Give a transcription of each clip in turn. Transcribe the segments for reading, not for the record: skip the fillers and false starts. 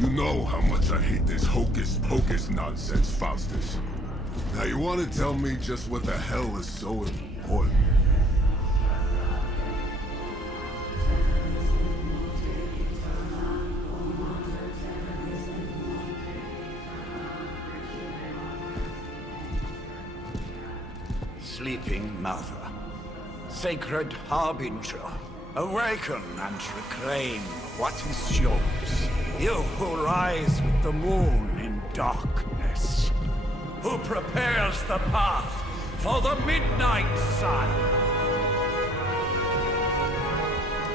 You know how much I hate this hocus-pocus nonsense, Faustus. Now you want to tell me just what the hell is so important? Sleeping Mother, sacred harbinger, awaken and reclaim what is yours. You who rise with the moon in darkness, who prepares the path for the midnight sun.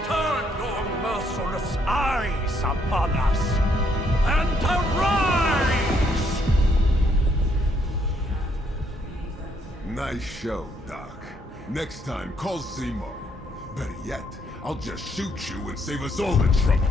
Turn your merciless eyes upon us, and arise! Nice show, Doc. Next time, call Seymour. Better yet, I'll just shoot you and save us all the trouble.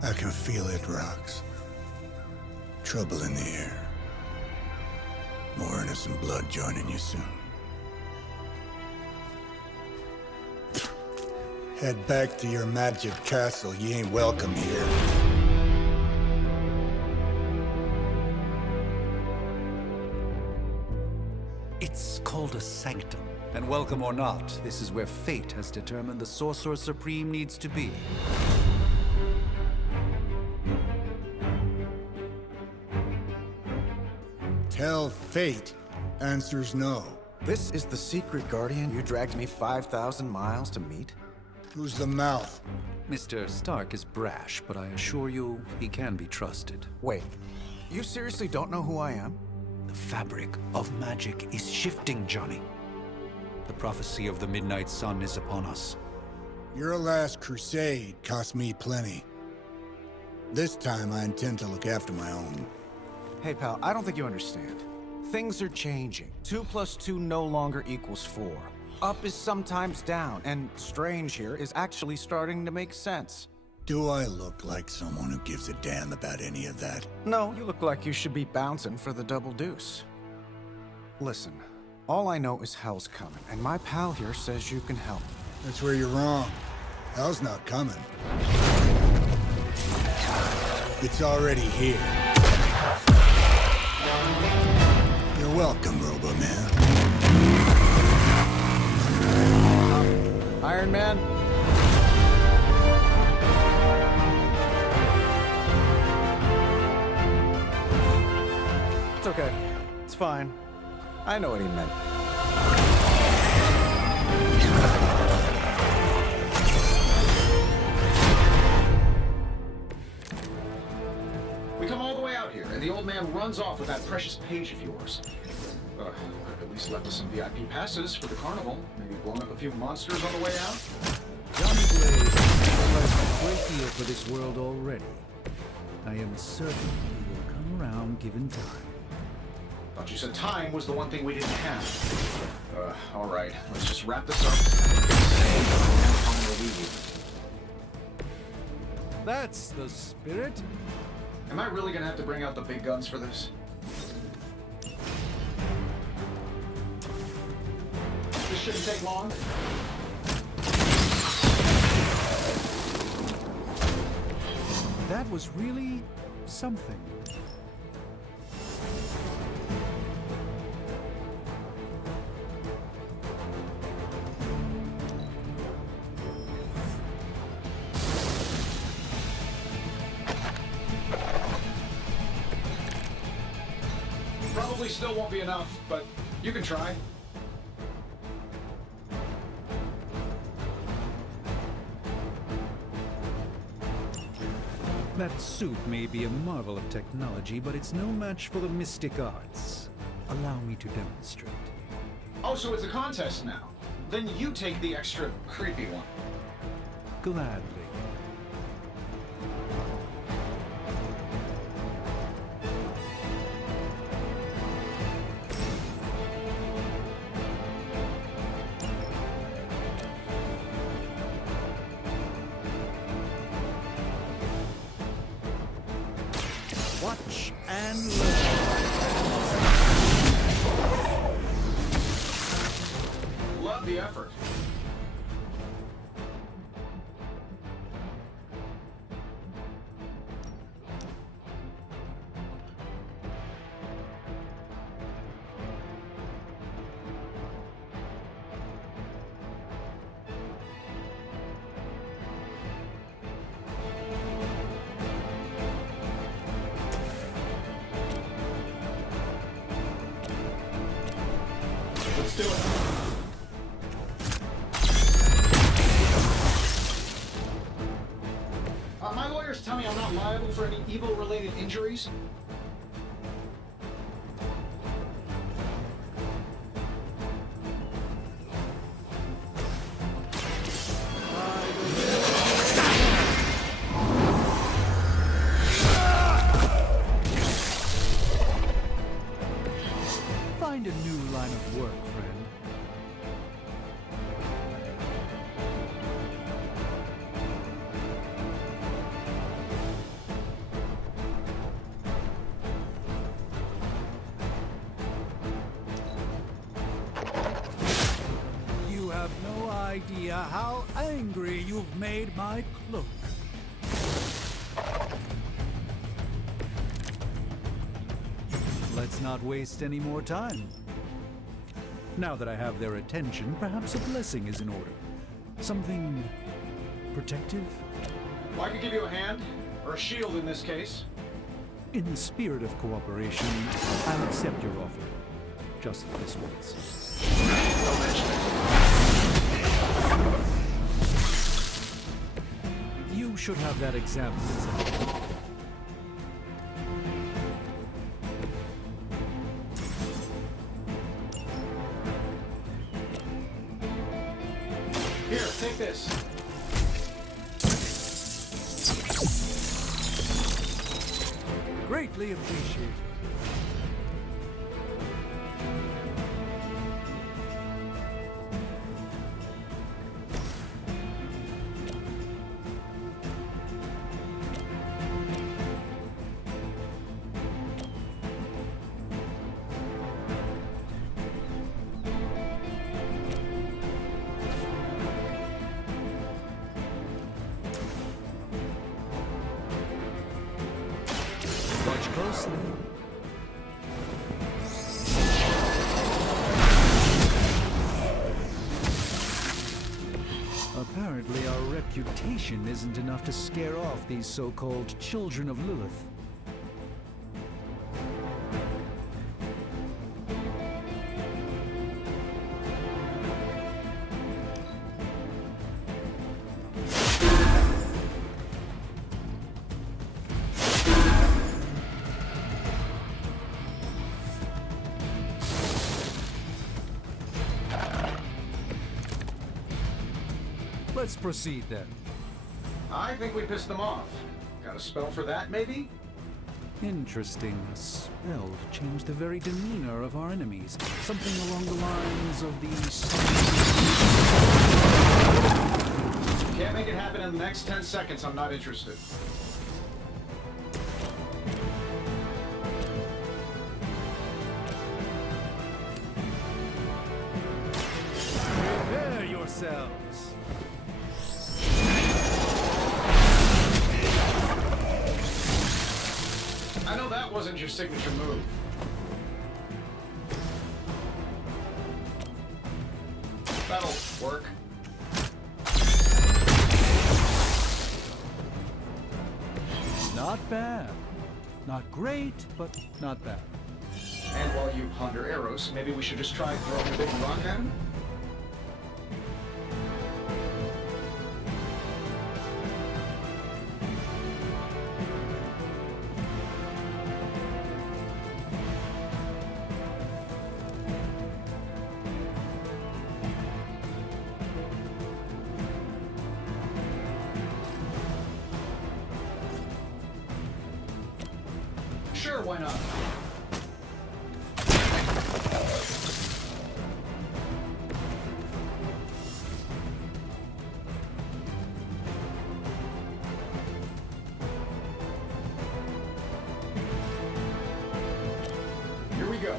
I can feel it, Rox. Trouble in the air. More innocent blood joining you soon. Head back to your magic castle. You ain't welcome here. It's called a sanctum. And welcome or not, this is where fate has determined the Sorcerer Supreme needs to be. Tell fate. Answers no. This is the secret guardian you dragged me 5,000 miles to meet? Who's the mouth? Mr. Stark is brash, but I assure you, he can be trusted. Wait, you seriously don't know who I am? The fabric of magic is shifting, Johnny. The prophecy of the Midnight Sun is upon us. Your last crusade cost me plenty. This time I intend to look after my own. Hey pal, I don't think you understand. Things are changing. 2 + 2 no longer equals 4. Up is sometimes down, and Strange here is actually starting to make sense. Do I look like someone who gives a damn about any of that? No, you look like you should be bouncing for the double deuce. Listen, all I know is hell's coming, and my pal here says you can help. That's where you're wrong. Hell's not coming. It's already here. You're welcome, Robo-Man. Iron Man? It's okay. It's fine. I know what he meant. We come all the way out here, and the old man runs off with that precious page of yours. At least left us some VIP passes for the carnival. Maybe blown up a few monsters on the way out. Johnny Blaze has done a great deal for this world already. I am certain he will come around given time. Thought you said time was the one thing we didn't have. All right. Let's just wrap this up. And finally leave. That's the spirit. Am I really gonna have to bring out the big guns for this? This shouldn't take long. That was really something. Hopefully still won't be enough, but you can try. That suit may be a marvel of technology, but it's no match for the mystic arts. Allow me to demonstrate. Oh, so it's a contest now. Then you take the extra creepy one. Gladly. Watch and learn. Love the effort. Let's do it. My lawyers tell me I'm not liable for any evil-related injuries. Find a new line of work, friend. You have no idea how angry you've made my cloak. Let's not waste any more time. Now that I have their attention, perhaps a blessing is in order. Something protective? Well, I could give you a hand, or a shield in this case. In the spirit of cooperation, I'll accept your offer. Just this once. Don't mention it. You should have that examined. Here, take this. Greatly appreciated. Watch closely. Apparently, our reputation isn't enough to scare off these so-called children of Lilith. Let's proceed then. I think we pissed them off. Got a spell for that, maybe? Interesting. A spell to change the very demeanor of our enemies. Something along the lines of the... Can't make it happen in the next 10 seconds. I'm not interested. Prepare yourselves. I know that wasn't your signature move. That'll work. Not bad. Not great, but not bad. And while all you ponder arrows, maybe we should just try throwing a big rock at him? Sure, why not? Here we go.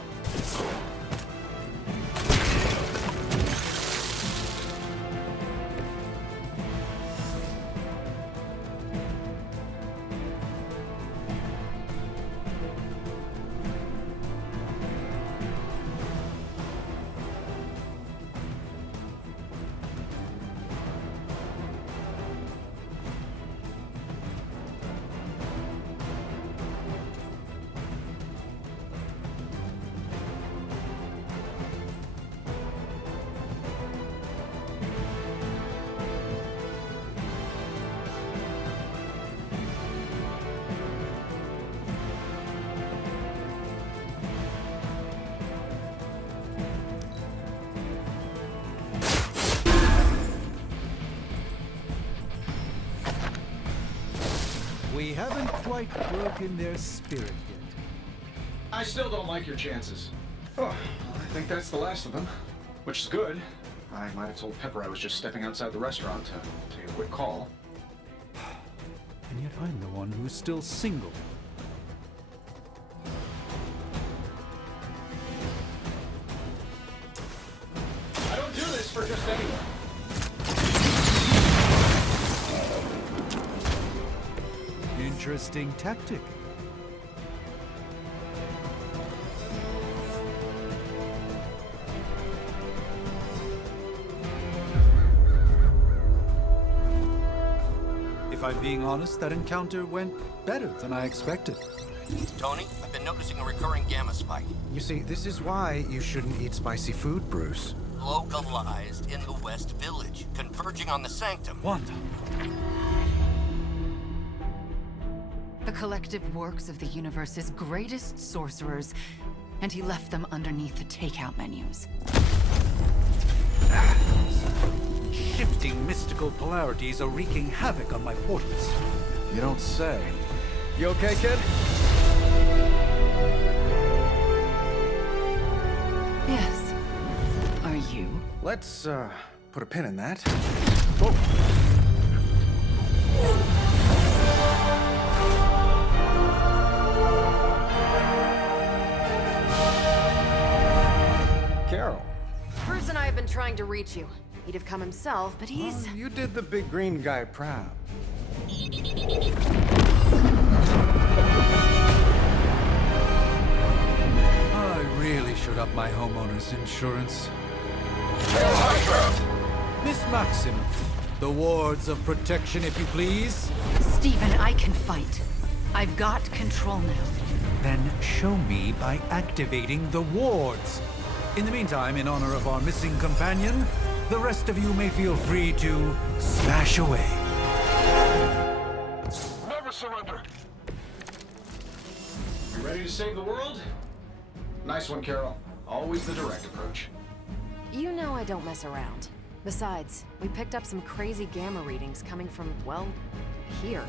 We haven't quite broken their spirit yet. I still don't like your chances. Oh, I think that's the last of them. Which is good. I might have told Pepper I was just stepping outside the restaurant to take a quick call. And yet I'm the one who's still single. I don't do this for just anyone. Interesting tactic. If I'm being honest, that encounter went better than I expected. Tony, I've been noticing a recurring gamma spike. You see, this is why you shouldn't eat spicy food, Bruce. Localized in the West Village, converging on the Sanctum. Wanda. The collective works of the universe's greatest sorcerers, and he left them underneath the takeout menus. Shifting mystical polarities are wreaking havoc on my portals. You don't say. You okay, kid? Yes. Are you? Let's, put a pin in that. Carol. Bruce and I have been trying to reach you. He'd have come himself, but he's... Oh, you did the big green guy proud. I really should up my homeowner's insurance. Miss Maximoff, the wards of protection, if you please. Stephen, I can fight. I've got control now. Then show me by activating the wards. In the meantime, in honor of our missing companion, the rest of you may feel free to smash away. Never surrender. You ready to save the world? Nice one, Carol. Always the direct approach. You know I don't mess around. Besides, we picked up some crazy gamma readings coming from, well, here.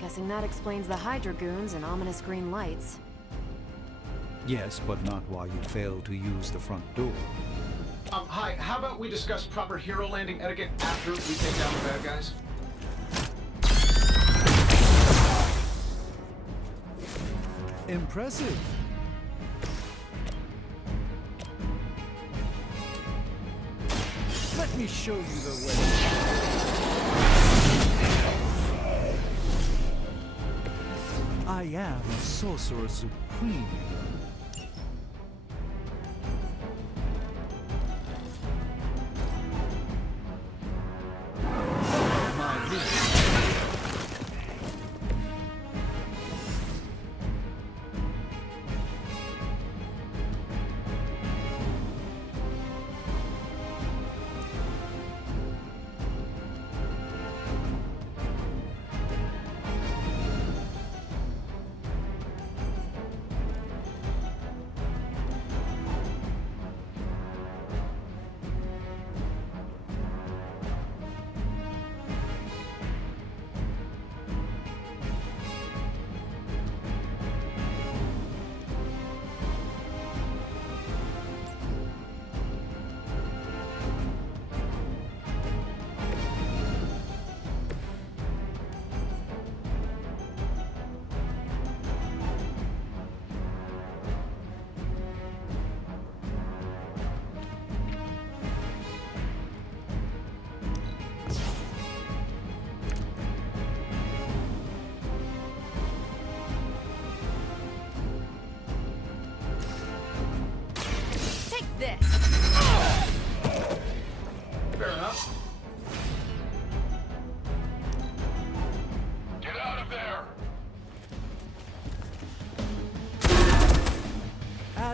Guessing that explains the Hydra goons and ominous green lights. Yes, but not while you fail to use the front door. Hi, how about we discuss proper hero landing etiquette after we take down the bad guys? Impressive. Let me show you the way. I am a Sorcerer Supreme. My lead.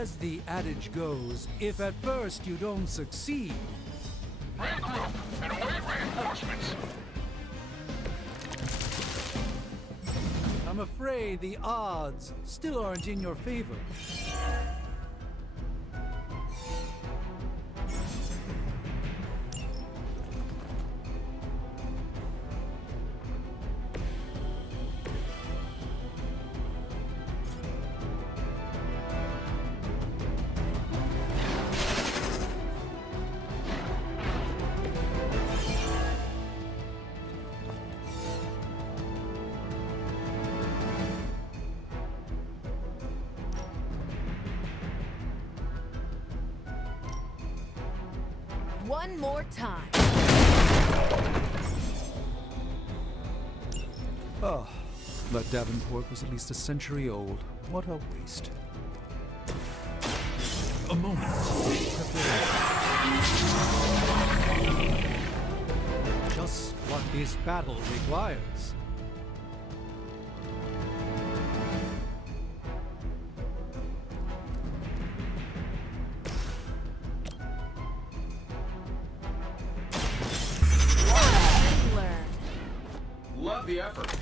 As the adage goes, if at first you don't succeed... Regroup and await reinforcements! I'm afraid the odds still aren't in your favor. One more time. Oh, that Davenport was at least a century old. What a waste. A moment. Just what this battle requires. Love the effort.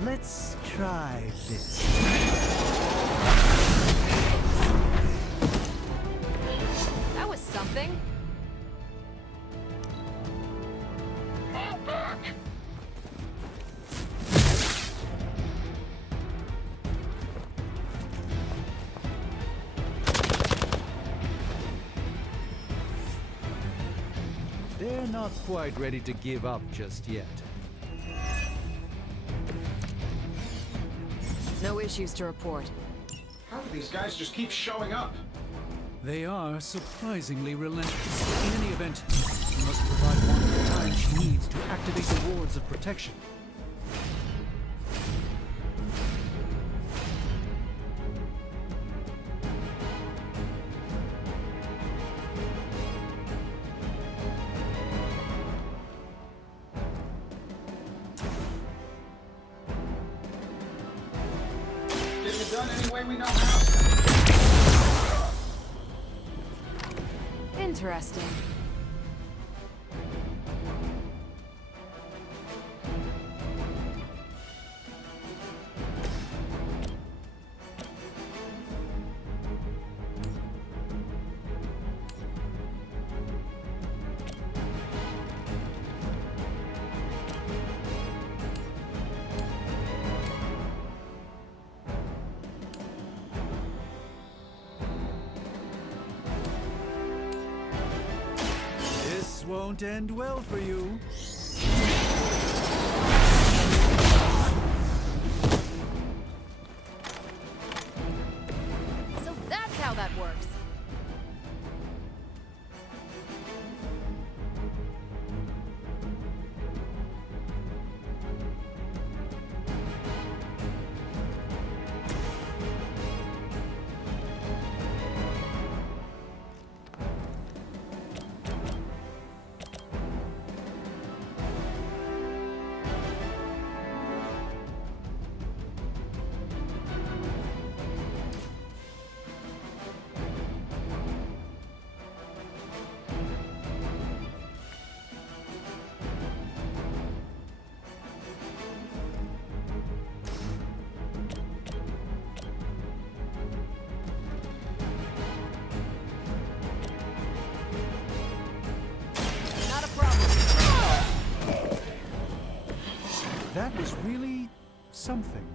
Let's try this. That was something. Move back! They're not quite ready to give up just yet. No issues to report. How do these guys just keep showing up? They are surprisingly relentless. In any event, you must provide Wanda the time she needs to activate the wards of protection. Getting it done any way we know how. Interesting. This won't end well for you. So that's how that works. Not a problem. That was really something.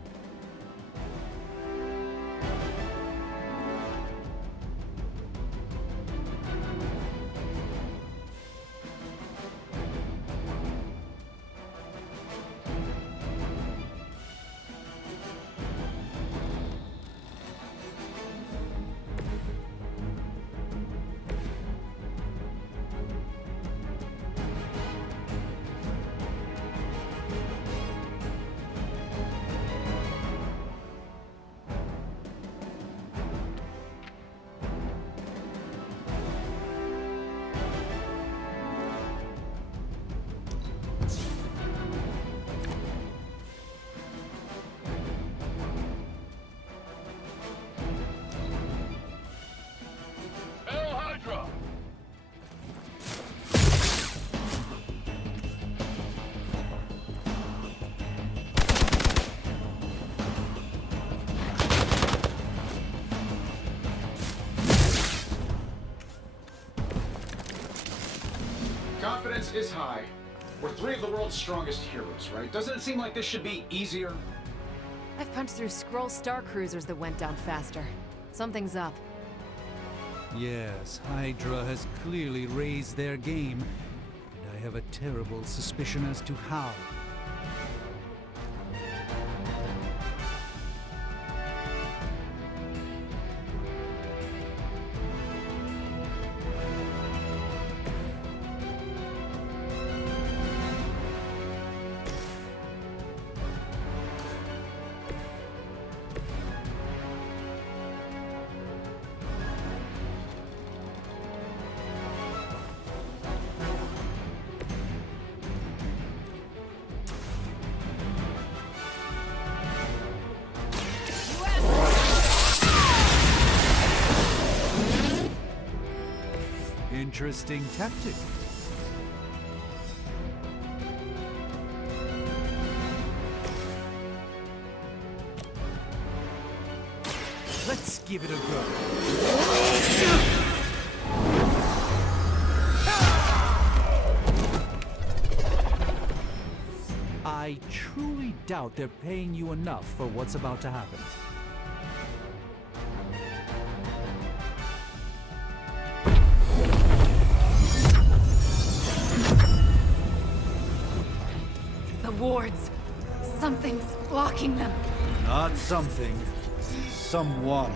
confidence is high. We're three of the world's strongest heroes, right? Doesn't it seem like this should be easier? I've punched through Skrull Star Cruisers that went down faster. Something's up. Yes, Hydra has clearly raised their game, and I have a terrible suspicion as to how. Interesting tactic. Let's give it a go. I truly doubt they're paying you enough for what's about to happen. Wards. Something's blocking them. Not something. Someone.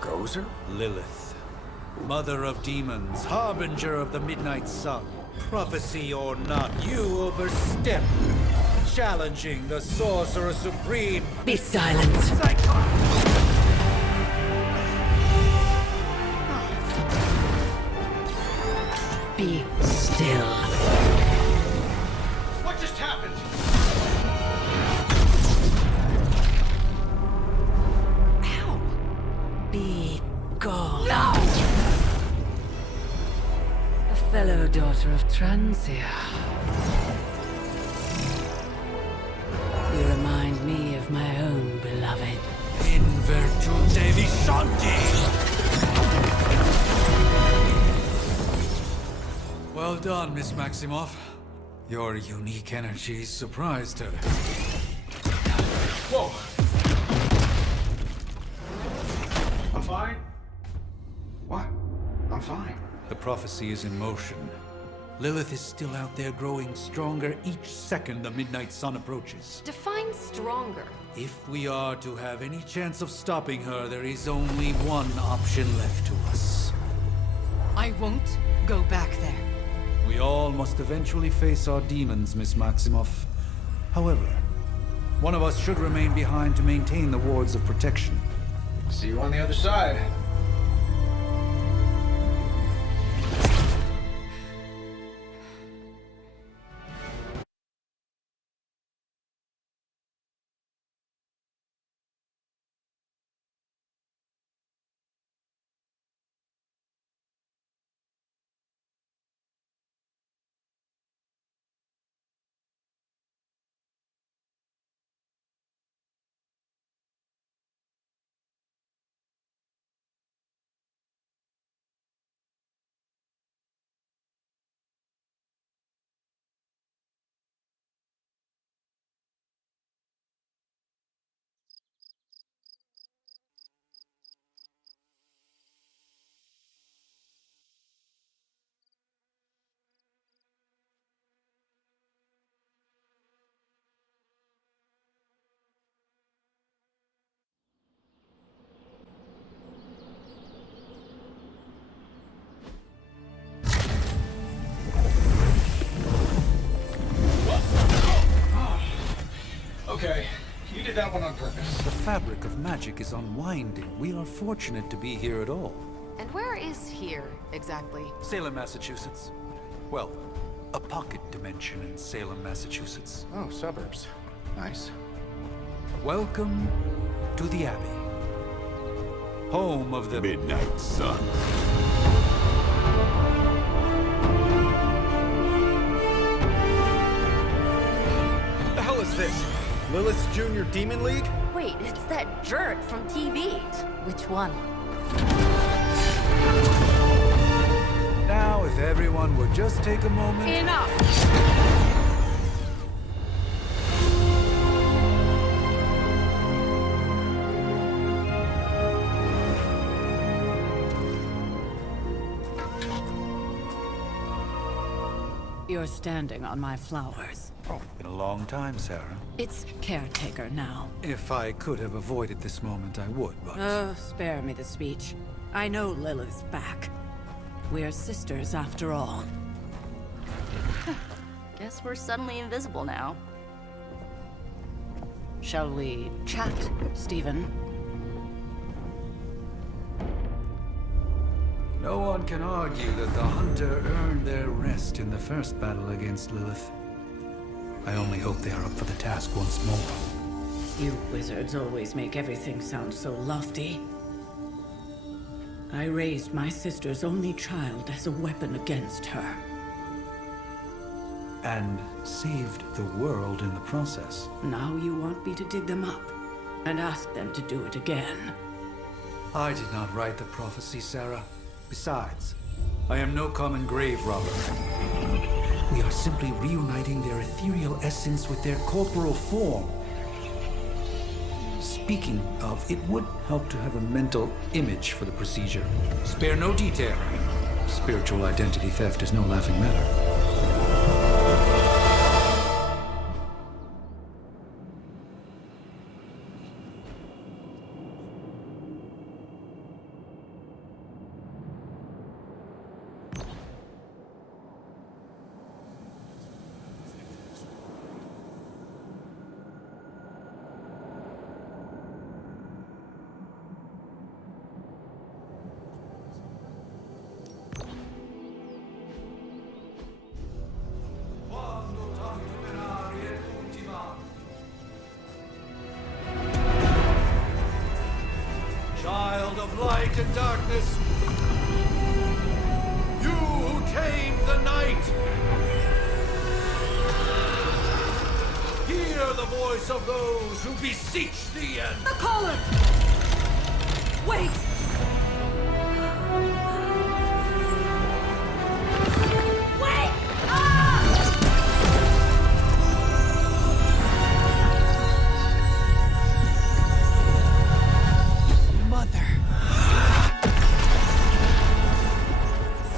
Gozer? Lilith. Mother of demons, harbinger of the midnight sun. Prophecy or not, you overstep, challenging the Sorcerer Supreme. Be silent. Be still. What just happened? Ow! Be gone. No! Fellow daughter of Transia. You remind me of my own beloved. In virtute vishanti! Well done, Miss Maximoff. Your unique energy surprised her. Whoa! I'm fine. What? I'm fine. The prophecy is in motion. Lilith is still out there growing stronger each second the midnight sun approaches. Define stronger. If we are to have any chance of stopping her, there is only one option left to us. I won't go back there. We all must eventually face our demons, Miss Maximoff. However, one of us should remain behind to maintain the wards of protection. See you on the other side. Okay, you did that one on purpose. The fabric of magic is unwinding. We are fortunate to be here at all. And where is here, exactly? Salem, Massachusetts. Well, a pocket dimension in Salem, Massachusetts. Oh, suburbs. Nice. Welcome to the Abbey. Home of the Midnight Sun. What's this? Lilith's Junior Demon League? Wait, it's that jerk from TV. Which one? Now, if everyone would just take a moment... Enough! You're standing on my flowers. Oh, been a long time, Sarah. It's caretaker now. If I could have avoided this moment, I would, but... Oh, spare me the speech. I know Lilith's back. We're sisters after all. Guess we're suddenly invisible now. Shall we chat, Stephen? No one can argue that the Hunter earned their rest in the first battle against Lilith. I only hope they are up for the task once more. You wizards always make everything sound so lofty. I raised my sister's only child as a weapon against her. And saved the world in the process. Now you want me to dig them up and ask them to do it again. I did not write the prophecy, Sarah. Besides, I am no common grave robber. We are simply reuniting their ethereal essence with their corporal form. Speaking of, it would help to have a mental image for the procedure. Spare no detail. Spiritual identity theft is no laughing matter. Child of light and darkness, you who tame the night, hear the voice of those who beseech the end. The caller! Wait! Wait!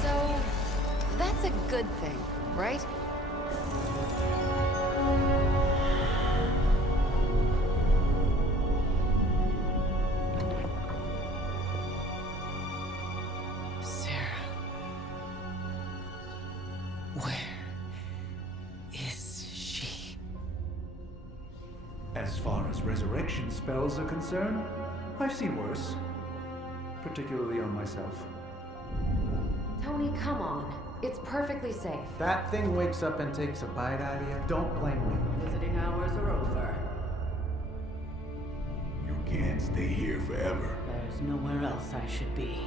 So, that's a good thing, right? Sarah. Where is she? As far as resurrection spells are concerned, I've seen worse. Particularly on myself. Tony, come on. It's perfectly safe. That thing wakes up and takes a bite out of you. Don't blame me. Visiting hours are over. You can't stay here forever. There's nowhere else I should be.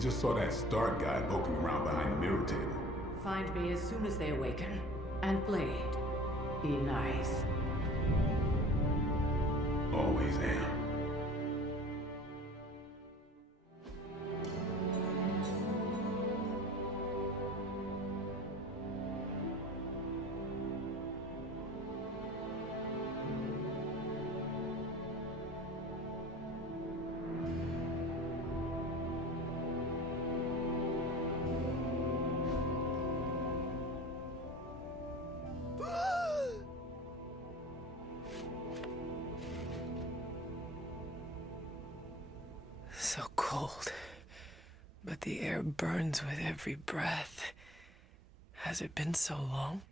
Just saw that Stark guy poking around behind the mirror table. Find me as soon as they awaken. And Blade, be nice. Always am. So cold, but the air burns with every breath. Has it been so long?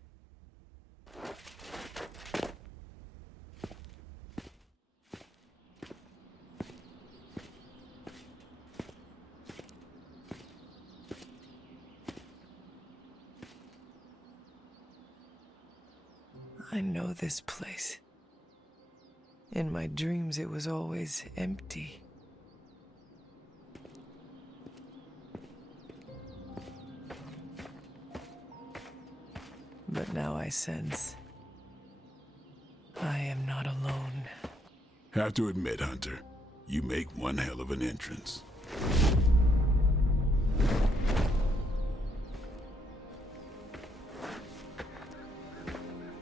I know this place. In my dreams, it was always empty. But now I sense I Have to admit, Hunter, you make one hell of an entrance.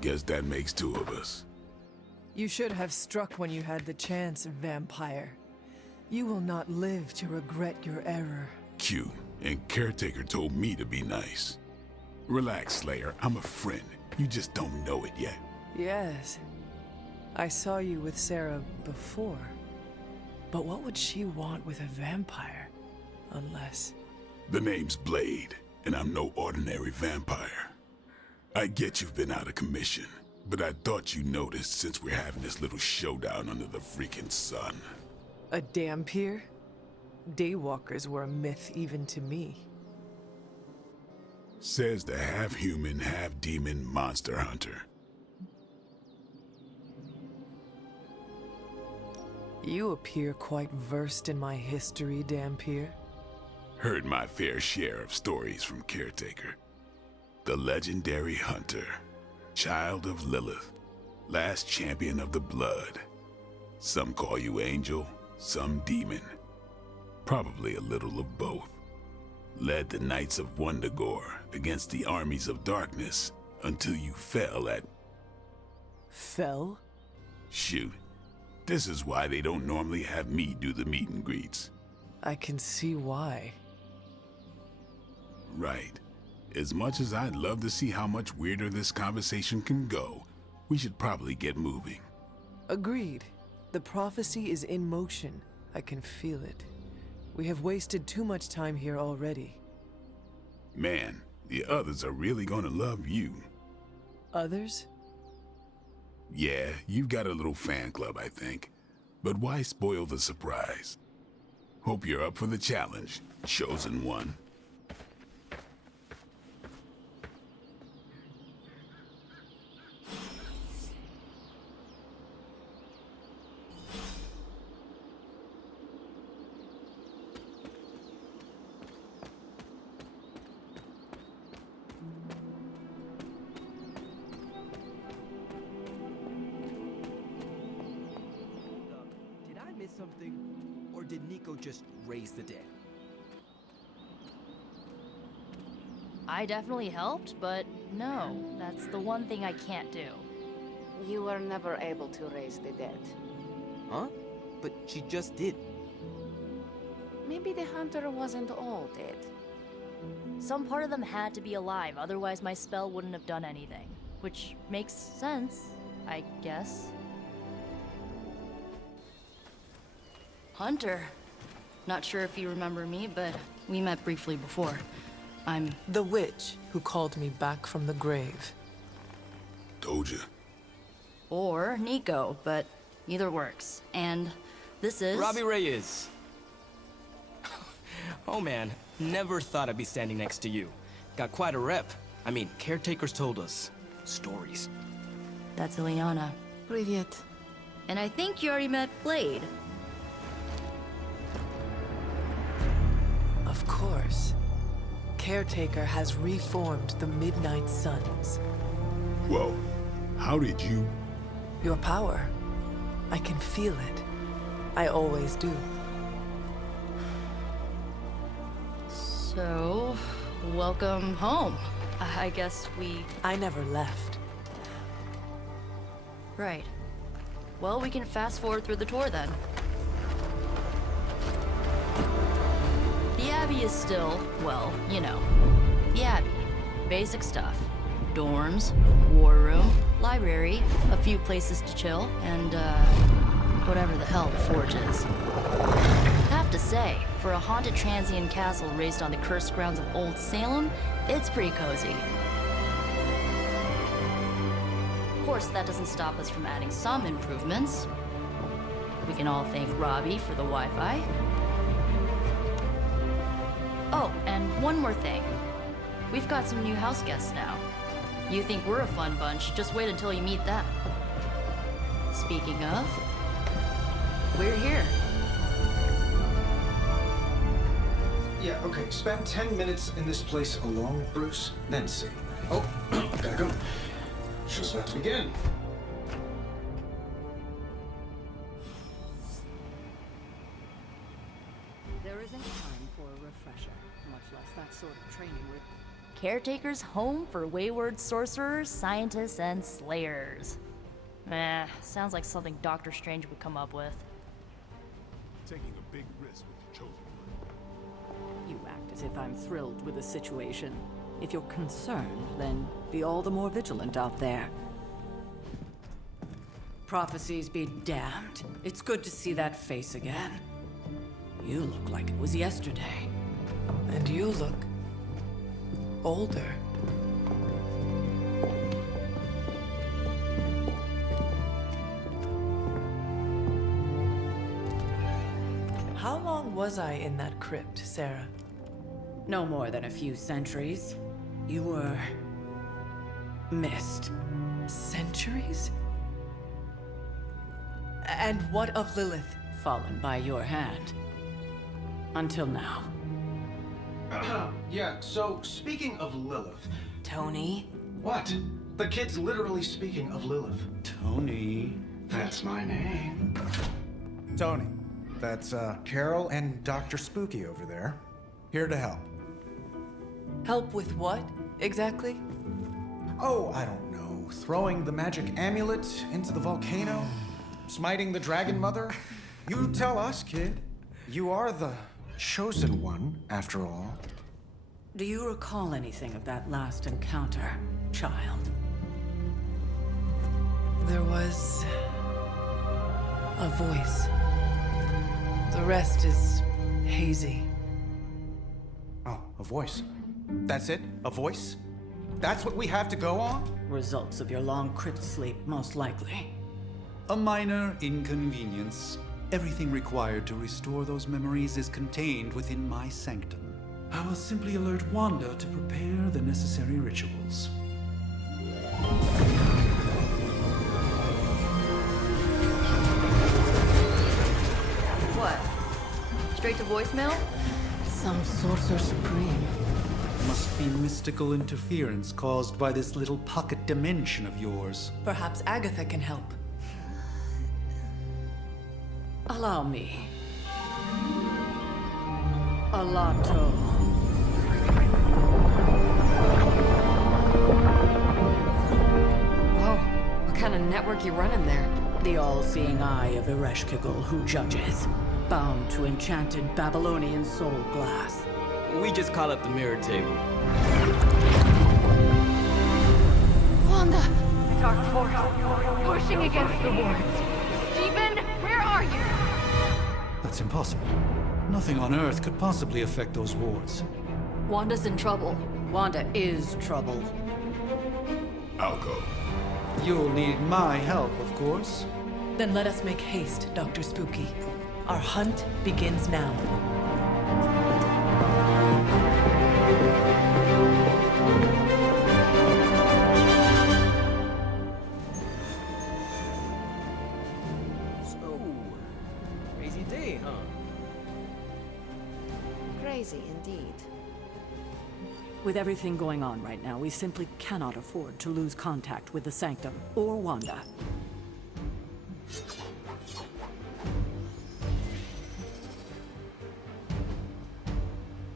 Guess that makes two of us. You should have struck when you had the chance, vampire. You will not live to regret your error. Cute, and Caretaker told me to be nice. Relax, Slayer, I'm a friend. You just don't know it yet. Yes. I saw you with Sarah before. But what would she want with a vampire? Unless... The name's Blade, and I'm no ordinary vampire. I get you've been out of commission, but I thought you noticed since we're having this little showdown under the freaking sun. A Dhampir? Daywalkers were a myth even to me. Says the half-human, half-demon monster hunter. You appear quite versed in my history, Dhampir. Heard my fair share of stories from Caretaker. The legendary hunter, child of Lilith, last champion of the blood. Some call you angel, some demon. Probably a little of both. Led the Knights of Wundagore against the armies of darkness until you fell at... Fell? Shoot. This is why they don't normally have me do the meet and greets. I can see why. Right. As much as I'd love to see how much weirder this conversation can go, we should probably get moving. Agreed. The prophecy is in motion. I can feel it. We have wasted too much time here already. Man, the others are really gonna love you. Others? Yeah, you've got a little fan club, I think. But why spoil the surprise? Hope you're up for the challenge, Chosen One. Something, or did Nico just raise the dead? I definitely helped, but no, that's the one thing I can't do. You were never able to raise the dead. Huh? But she just did. Maybe the hunter wasn't all dead. Some part of them had to be alive, otherwise my spell wouldn't have done anything. Which makes sense, I guess. Hunter. Not sure if you remember me, but we met briefly before. I'm... The witch who called me back from the grave. Told you. Or Nico, but either works. And this is... Robbie Reyes. Oh man, never thought I'd be standing next to you. Got quite a rep. I mean, caretakers told us stories. That's Ileana. Привет. And I think you already met Blade. Of course. Caretaker has reformed the Midnight Suns. Whoa. How did you... Your power. I can feel it. I always do. So, welcome home. I guess we... I never left. Right. Well, we can fast forward through the tour then. The Abbey is still, well, you know, the Abbey. Basic stuff. Dorms, war room, library, a few places to chill, and, whatever the hell the Forge is. Have to say, for a haunted transient castle raised on the cursed grounds of Old Salem, it's pretty cozy. Of course, that doesn't stop us from adding some improvements. We can all thank Robbie for the Wi-Fi. Oh, and one more thing. We've got some new house guests now. You think we're a fun bunch, just wait until you meet them. Speaking of, we're here. Yeah, okay. Spend 10 minutes in this place alone, Bruce, then see. Oh, gotta go. Show's about to begin. There isn't time for a refresher, much less that sort of training with... Caretaker's home for wayward sorcerers, scientists, and slayers. Sounds like something Doctor Strange would come up with. Taking a big risk with the chosen one. You act as if I'm thrilled with the situation. If you're concerned, then be all the more vigilant out there. Prophecies be damned. It's good to see that face again. You look like it was yesterday. And you look older. How long was I in that crypt, Sarah? No more than a few centuries. You were... missed. Centuries? And what of Lilith? Fallen by your hand. Until now. Yeah, so speaking of Lilith... Tony? What? The kid's literally speaking of Lilith. Tony. That's my name. Tony. That's, Carol and Dr. Spooky over there. Here to help. Help with what, exactly? Oh, I don't know. Throwing the magic amulet into the volcano? Smiting the Dragon Mother? You tell us, kid. You are the chosen one, after all. Do you recall anything of that last encounter, child? There was... a voice. The rest is hazy. Oh, a voice. That's it? A voice? That's what we have to go on? Results of your long crypt sleep, most likely. A minor inconvenience. Everything required to restore those memories is contained within my sanctum. I will simply alert Wanda to prepare the necessary rituals. What? Straight to voicemail? Some Sorcerer Supreme. Must be mystical interference caused by this little pocket dimension of yours. Perhaps Agatha can help. Allow me. Alato. Whoa, what kind of network you running there? The all-seeing eye of Ereshkigal who judges. Bound to enchanted Babylonian soul glass. We just call it the mirror table. Wanda! The dark force, pushing against the wards. Stephen, where are you? That's impossible. Nothing on Earth could possibly affect those wards. Wanda's in trouble. Wanda is trouble. I'll go. You'll need my help, of course. Then let us make haste, Dr. Spooky. Our hunt begins now. So, crazy day, huh? Crazy indeed. With everything going on right now, we simply cannot afford to lose contact with the Sanctum or Wanda.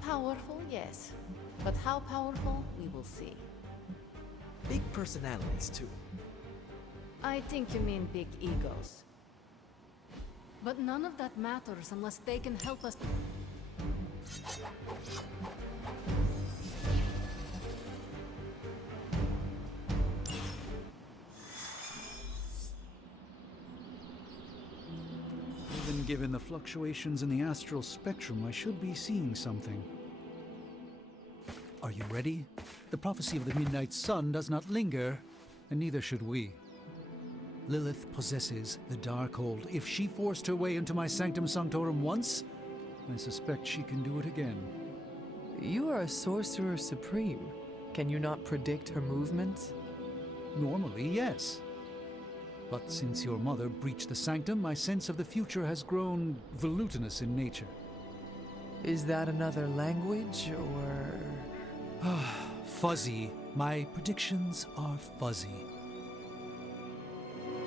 Powerful, yes. But how powerful, we will see. Big personalities, too. I think you mean big egos. But none of that matters unless they can help us. Even given the fluctuations in the astral spectrum, I should be seeing something. Are you ready? The prophecy of the Midnight Sun does not linger, and neither should we. Lilith possesses the Darkhold. If she forced her way into my Sanctum Sanctorum once, I suspect she can do it again. You are a Sorcerer Supreme. Can you not predict her movements? Normally, yes. But since your mother breached the Sanctum, my sense of the future has grown volutinous in nature. Is that another language, or...? Fuzzy. My predictions are fuzzy.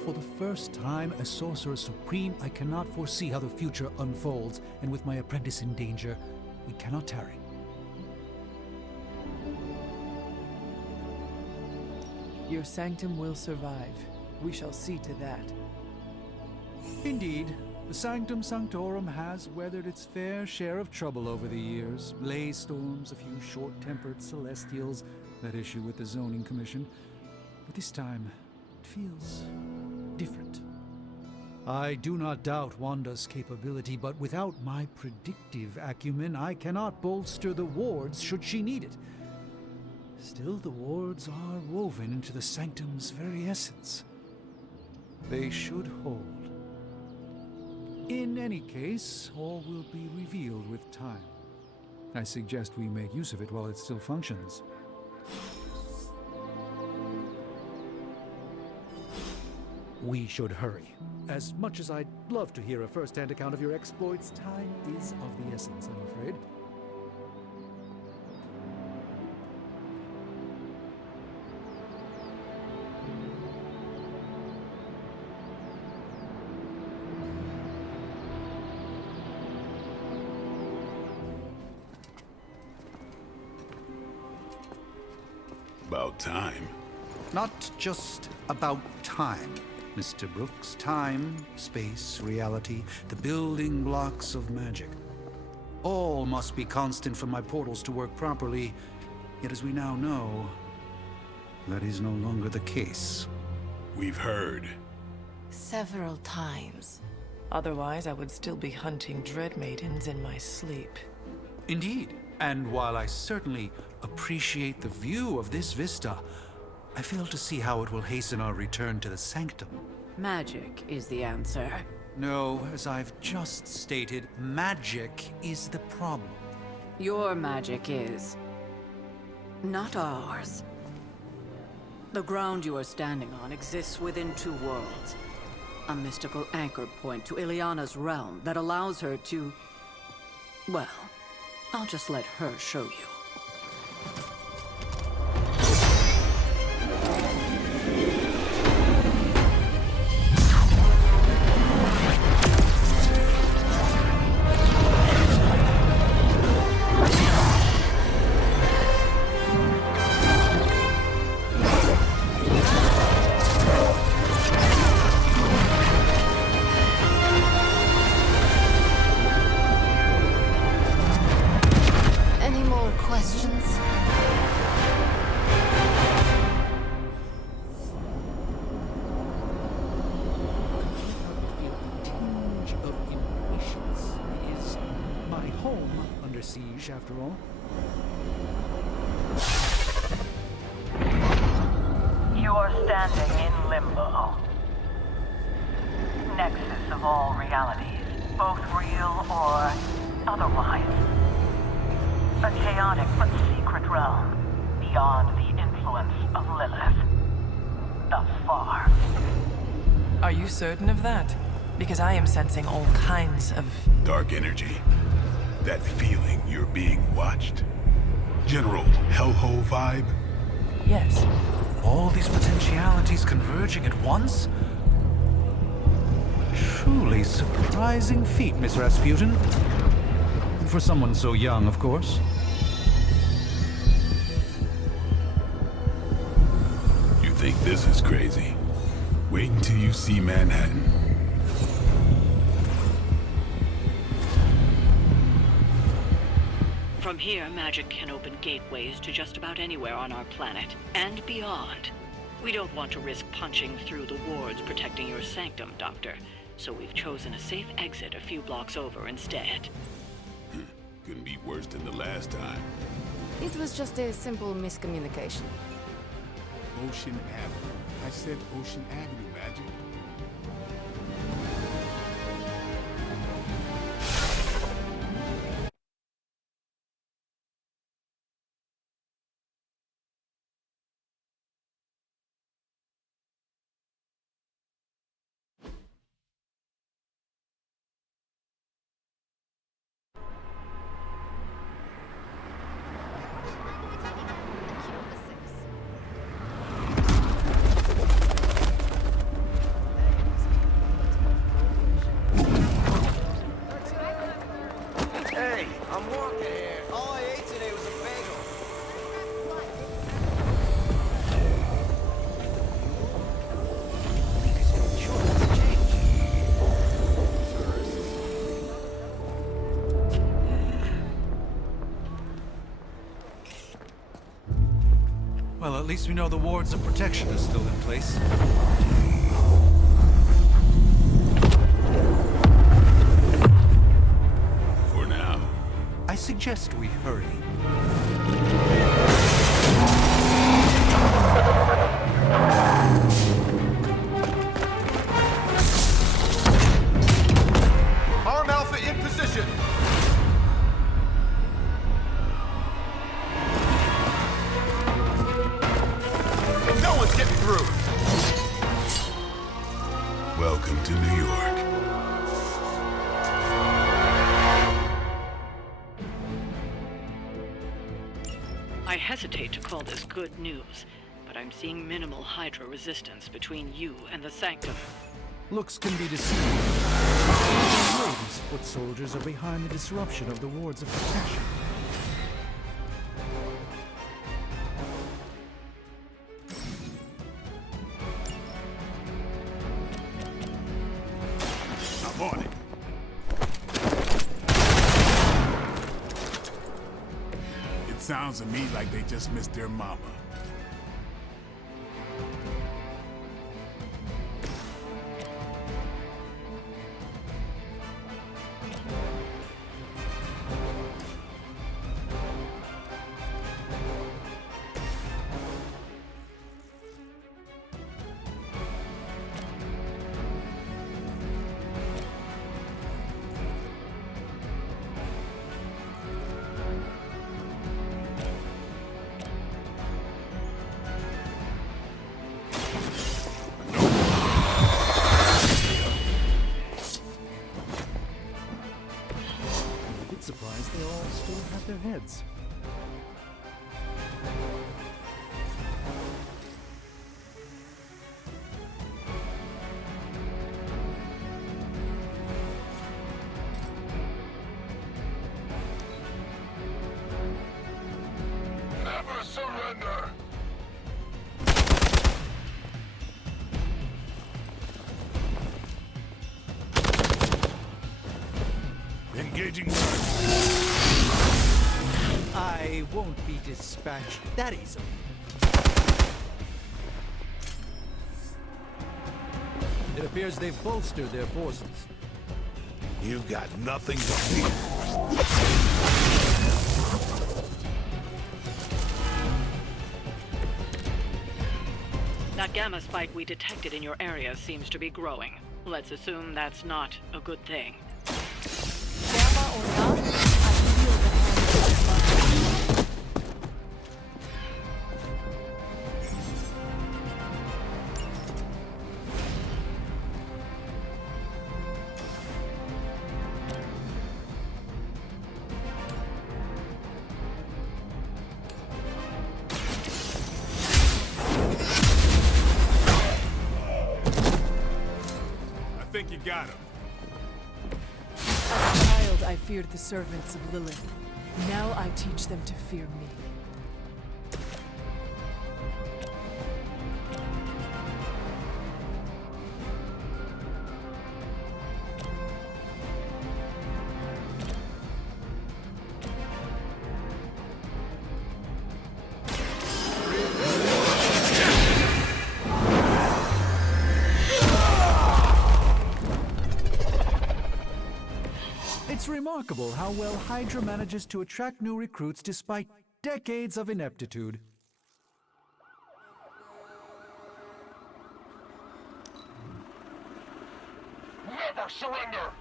For the first time as Sorcerer Supreme, I cannot foresee how the future unfolds, and with my apprentice in danger, we cannot tarry. Your sanctum will survive. We shall see to that. Indeed, the Sanctum Sanctorum has weathered its fair share of trouble over the years. Blaze storms, a few short-tempered celestials, that issue with the Zoning Commission. But this time, it feels different. I do not doubt Wanda's capability, but without my predictive acumen, I cannot bolster the wards should she need it. Still, the wards are woven into the Sanctum's very essence. They should hold. In any case, all will be revealed with time. I suggest we make use of it while it still functions. We should hurry. As much as I'd love to hear a first-hand account of your exploits, time is of the essence, I'm afraid. About time. Not just about time, Mr. Brooks. Time, space, reality, the building blocks of magic. All must be constant for my portals to work properly. Yet as we now know, that is no longer the case. We've heard. Several times. Otherwise, I would still be hunting Dread Maidens in my sleep. Indeed. And while I certainly appreciate the view of this vista, I fail to see how it will hasten our return to the Sanctum. Magic is the answer. No, as I've just stated, magic is the problem. Your magic is. Not ours. The ground you are standing on exists within two worlds. A mystical anchor point to Ileana's realm that allows her to... well, I'll just let her show you. After all. You are standing in limbo. Nexus of all realities, both real or otherwise. A chaotic but secret realm, beyond the influence of Lilith. Thus far. Are you certain of that? Because I am sensing all kinds of... dark energy. That feeling you're being watched? General hellhole vibe? Yes. All these potentialities converging at once? Truly surprising feat, Miss Rasputin. For someone so young, of course. You think this is crazy? Wait until you see Manhattan. From here, magic can open gateways to just about anywhere on our planet, and beyond. We don't want to risk punching through the wards protecting your sanctum, Doctor, so we've chosen a safe exit a few blocks over instead. Couldn't be worse than the last time. It was just a simple miscommunication. Ocean Avenue. I said Ocean Avenue, Magic. least we know the wards of protection are still in place. For now. I suggest we hurry. Arm Alpha in position! No one's getting through! Welcome to New York. I hesitate to call this good news, but I'm seeing minimal Hydra resistance between you and the Sanctum. Looks can be deceiving. These foot soldiers are behind the disruption of the wards of protection. I'm on it. It sounds to me like they just missed their mama. Surprised they all still have their heads. Never surrender! Engaging. I won't be dispatched that easily. It appears they've bolstered their forces. You've got nothing to fear. That gamma spike we detected in your area seems to be growing. Let's assume that's not a good thing. Gamma or not, I feel the hand. I think you got him. As a child, I feared the servants of Lilith. Now I teach them to fear me. It's remarkable how well Hydra manages to attract new recruits despite decades of ineptitude. Never surrender!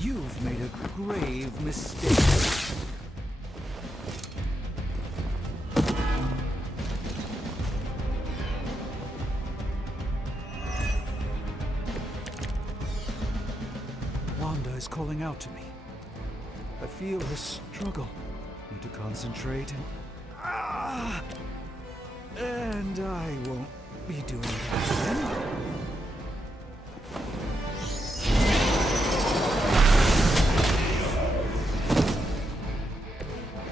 You've made a grave mistake. Wanda is calling out to me. I feel her struggle. Need to concentrate and I won't be doing that again.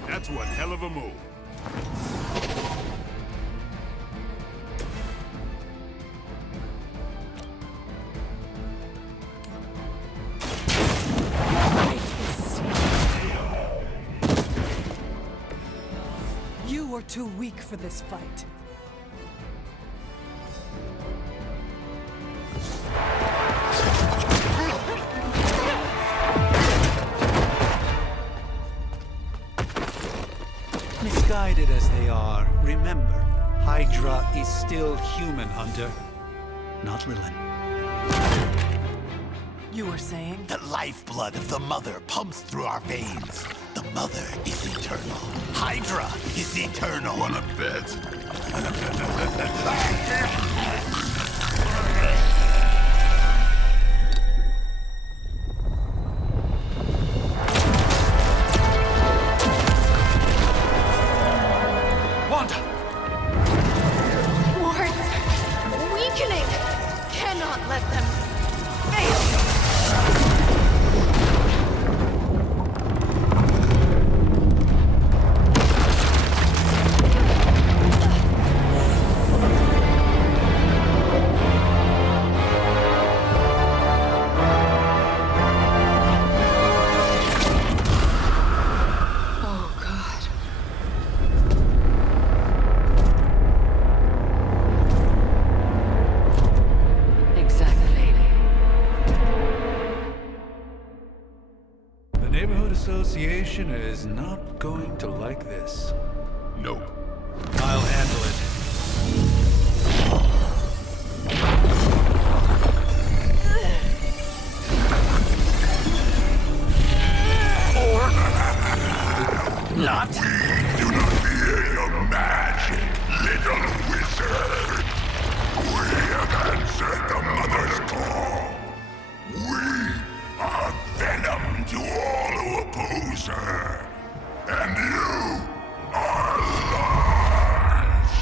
That's one hell of a move. You're too weak for this fight. Misguided as they are, remember, Hydra is still human, Hunter. Not Lilith. You were saying? The lifeblood of the Mother pumps through our veins. The Mother is eternal. Hydra is eternal. Wanna bet? Wanda! Wards! Weakening! Cannot let them fail! Association is not going to like this. Nope. I'll handle it. Not. We do not fear your magic, little wizard. We have answered the Mother's call. We are venom to all who oppose her. And you are large.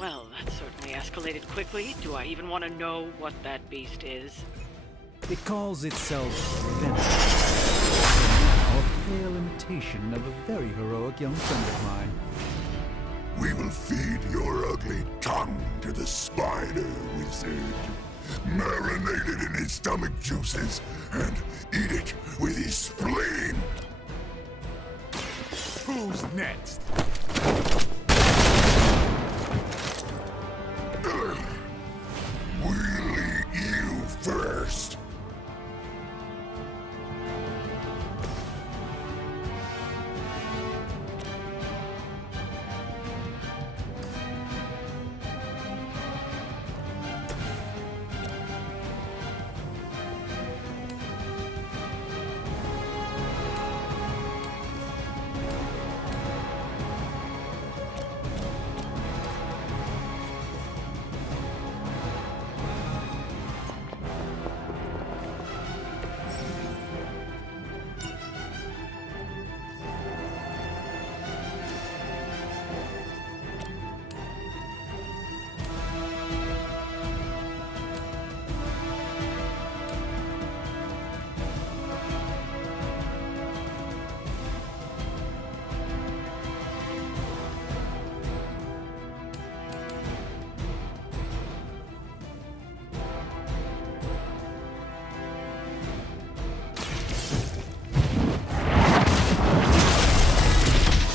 Well, that certainly escalated quickly. Do I even want to know what that beast is? It calls itself Venom. A pale imitation of a very heroic young friend of mine. We will feed your ugly tongue to the spider wizard. Marinate it in his stomach juices and eat it with his spleen. Who's next? We'll eat you first.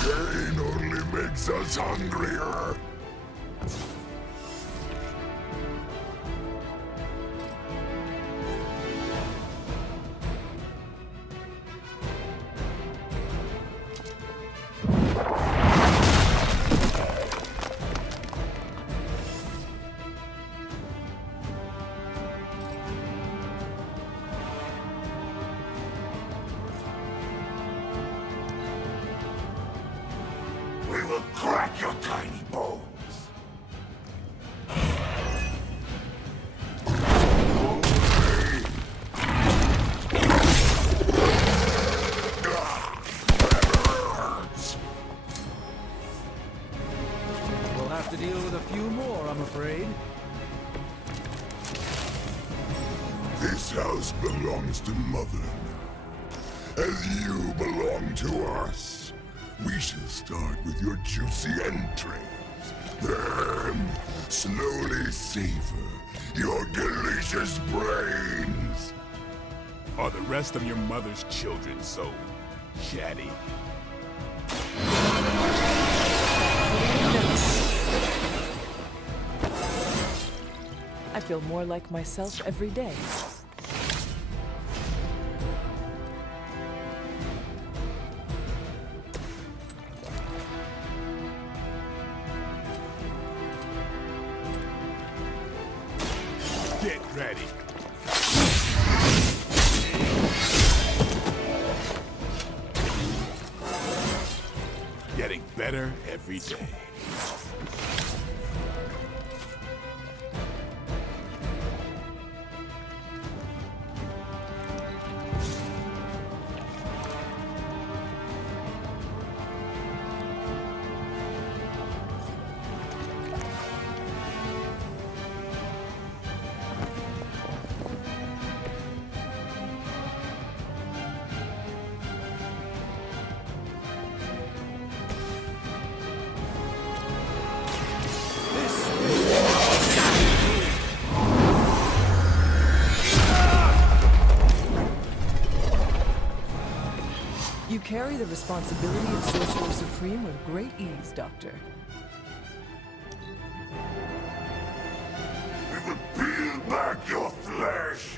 Pain only makes us hungrier. We will crack your tiny bones. We'll have to deal with a few more, I'm afraid. This house belongs to Mother now, as you belong to us. We shall start with your juicy entrails. Then, slowly savor your delicious brains. Are the rest of your mother's children so chatty? I feel more like myself every day. Get ready. Getting better every day. You carry the responsibility of Sorcerer Supreme with great ease, Doctor. We will peel back your flesh!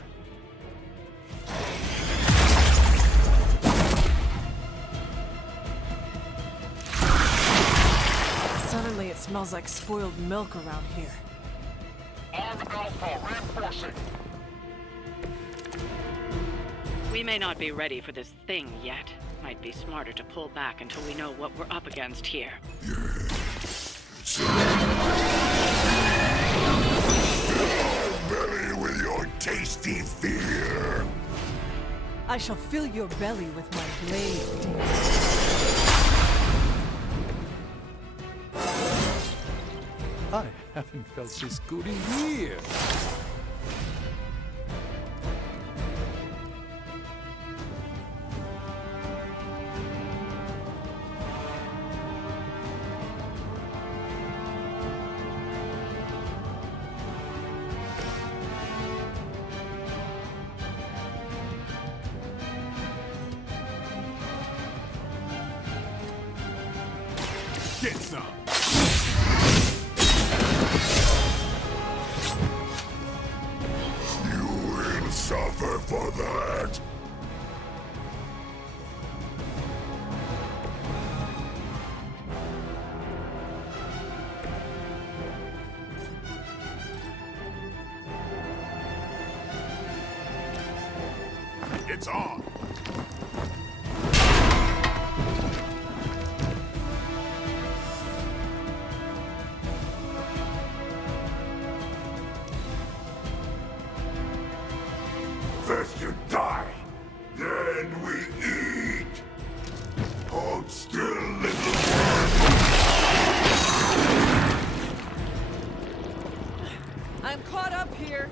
Suddenly it smells like spoiled milk around here. Armed Alpha reinforcing. We may not be ready for this thing yet. Might be smarter to pull back until we know what we're up against here. Fill our belly with your tasty fear! I shall fill your belly with my blade. I haven't felt this good in years. Get some. You will suffer for that! It's on. First you die, then we eat! Hold still, little I'm caught up here.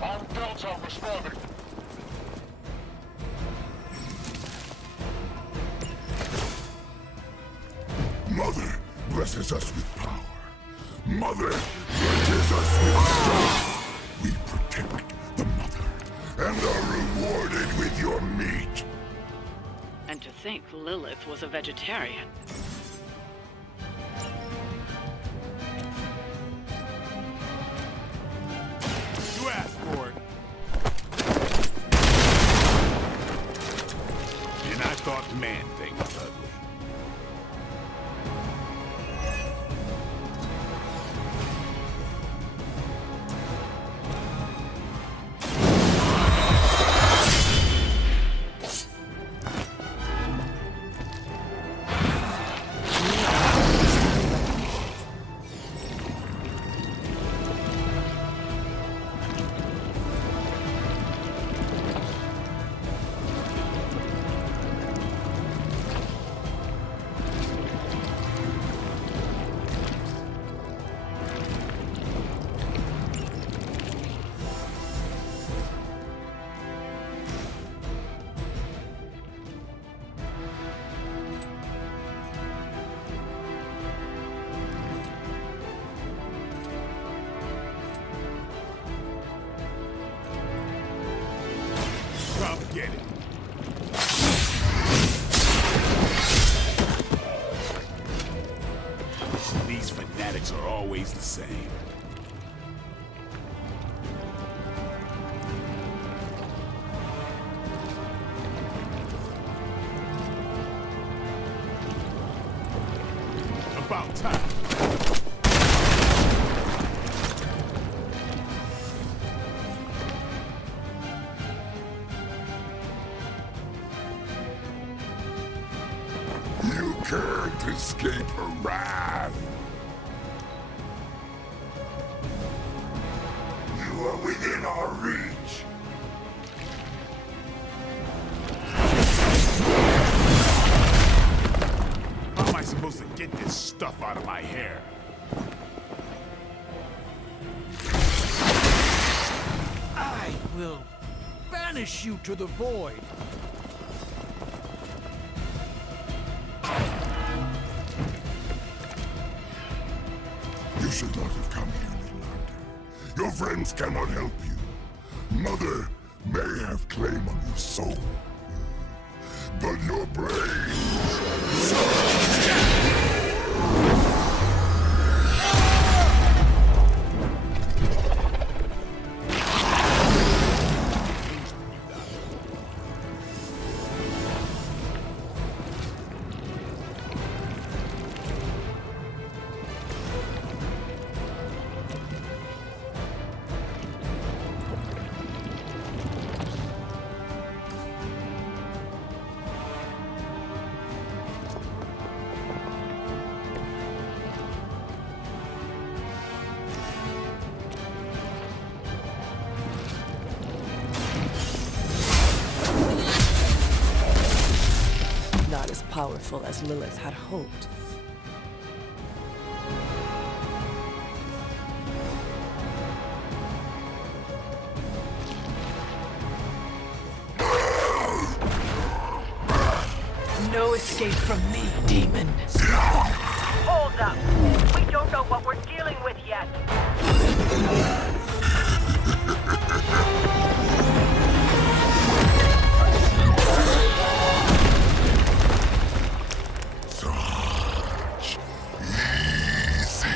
Armed Delta responding. Mother blesses us with power. Mother blesses us with strength. We protect the mother and are rewarded with your meat. And to think Lilith was a vegetarian. You asked for it. And I thought Man-Thing was ugly. Come get it. These fanatics are always the same. About time. You can't escape her wrath. You are within our reach. How am I supposed to get this stuff out of my hair? I will banish you to the void. You should not have come here, Midlander. Your friends cannot help you. Mother may have claim on your soul, but your brains... Not as powerful as Lilith had hoped. No escape from me, demon. Hold up. We don't know what we're dealing with yet. Such easy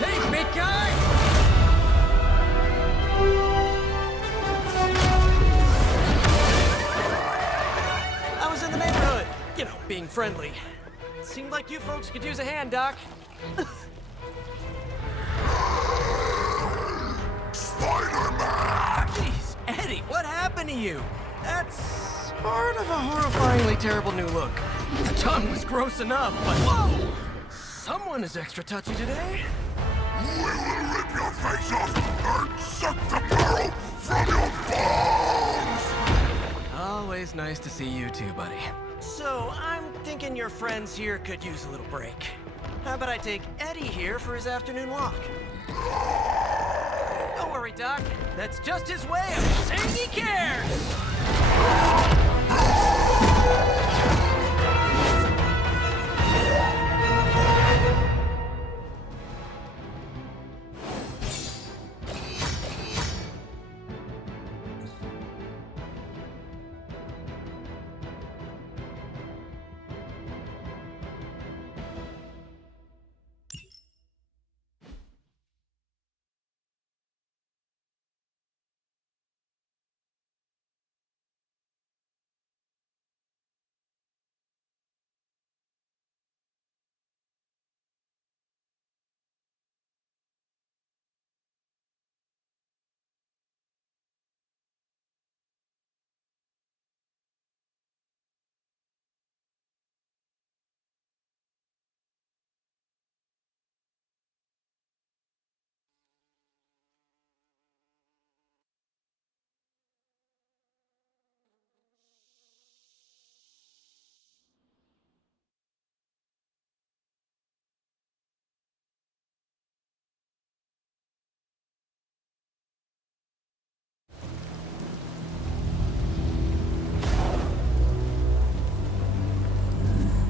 Hey, big guy! I was in the neighborhood. You know, being friendly. Seemed like you folks could use a hand, Doc. Spider-Man! Jeez, Eddie, what happened to you? That's sort of a horrifyingly terrible new look. The tongue was gross enough, but whoa! Someone is extra touchy today. We will rip your face off and suck the marrow from your bones! Always nice to see you too, buddy. So, I'm thinking your friends here could use a little break. How about I take Eddie here for his afternoon walk? Don't worry, Doc. That's just his way of saying he cares!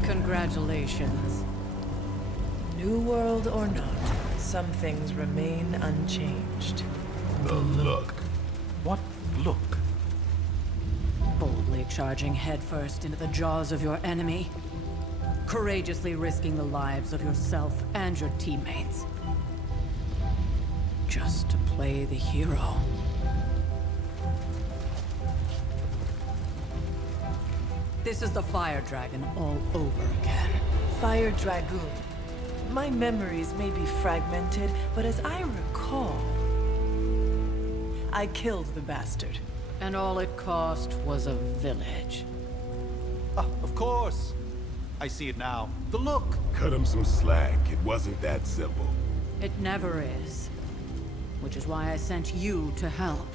Congratulations. New world or not, some things remain unchanged. The look. What look? Boldly charging headfirst into the jaws of your enemy. Courageously risking the lives of yourself and your teammates. Just to play the hero. This is the Fire Dragon all over again. Fire Dragoon. My memories may be fragmented, but as I recall, I killed the bastard. And all it cost was a village. Of course. I see it now. The look. Cut him some slack. It wasn't that simple. It never is. Which is why I sent you to help.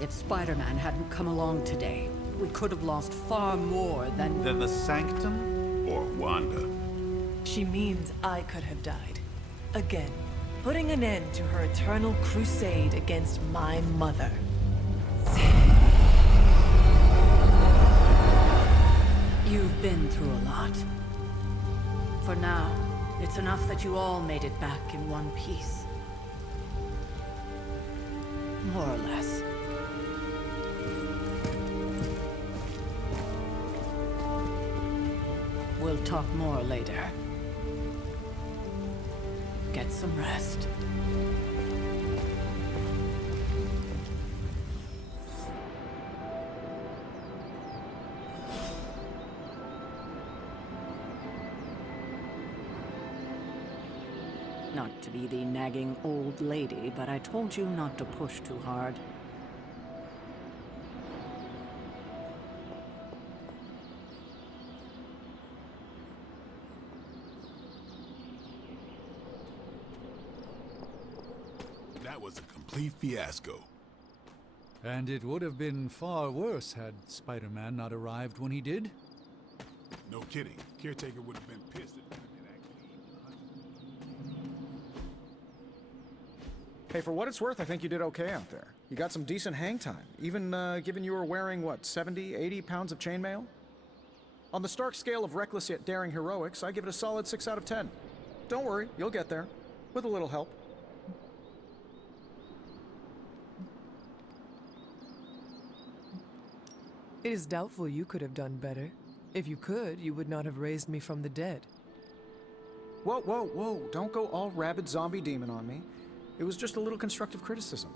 If Spider-Man hadn't come along today, we could have lost far more than... Than the Sanctum? Or Wanda. She means I could have died. Again, putting an end to her eternal crusade against my mother. You've been through a lot. For now, it's enough that you all made it back in one piece. More or less. We'll talk more later. Get some rest. Not to be the nagging old lady, but I told you not to push too hard. That was a complete fiasco. And it would have been far worse had Spider-Man not arrived when he did. No kidding. Caretaker would have been pissed if Hey, for what it's worth, I think you did okay out there. You got some decent hang time, even given you were wearing, what, 70, 80 pounds of chainmail? On the Stark scale of reckless yet daring heroics, I give it a solid 6 out of 10. Don't worry, you'll get there. With a little help. It is doubtful you could have done better. If you could, you would not have raised me from the dead. Whoa, whoa, whoa, don't go all rabid zombie demon on me. It was just a little constructive criticism.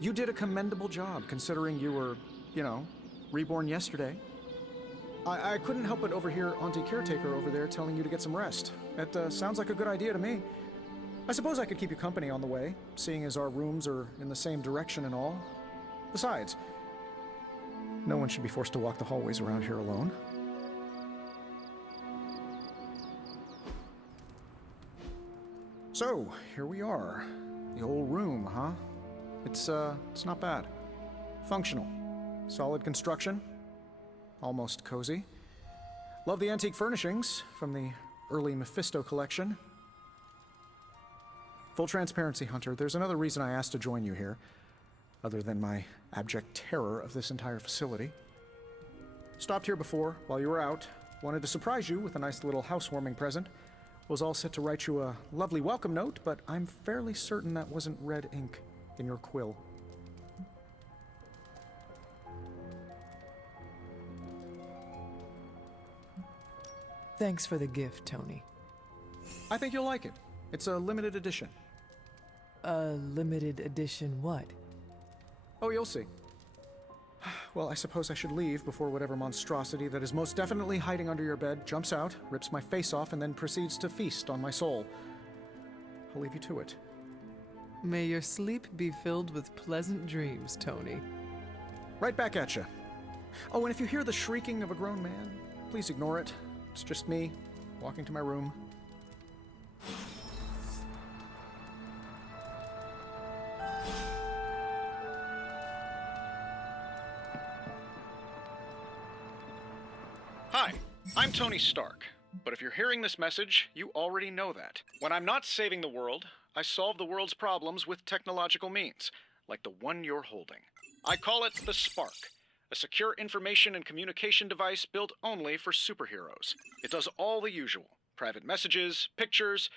You did a commendable job, considering you were, you know, reborn yesterday. I couldn't help but overhear Auntie Caretaker over there telling you to get some rest. It sounds like a good idea to me. I suppose I could keep you company on the way, seeing as our rooms are in the same direction and all. Besides, no one should be forced to walk the hallways around here alone. So, here we are. The old room, huh? It's not bad. Functional. Solid construction. Almost cozy. Love the antique furnishings from the early Mephisto collection. Full transparency, Hunter, there's another reason I asked to join you here, other than my abject terror of this entire facility. Stopped here before, while you were out. Wanted to surprise you with a nice little housewarming present. Was all set to write you a lovely welcome note, but I'm fairly certain that wasn't red ink in your quill. Thanks for the gift, Tony. I think you'll like it. It's a limited edition. A limited edition what? Oh, you'll see. Well, I suppose I should leave before whatever monstrosity that is most definitely hiding under your bed jumps out, rips my face off, and then proceeds to feast on my soul. I'll leave you to it. May your sleep be filled with pleasant dreams, Tony. Right back at you. Oh, and if you hear the shrieking of a grown man, please ignore it. It's just me, walking to my room. Hi, I'm Tony Stark. But if you're hearing this message, you already know that. When I'm not saving the world, I solve the world's problems with technological means, like the one you're holding. I call it the Spark, a secure information and communication device built only for superheroes. It does all the usual. private messages, pictures,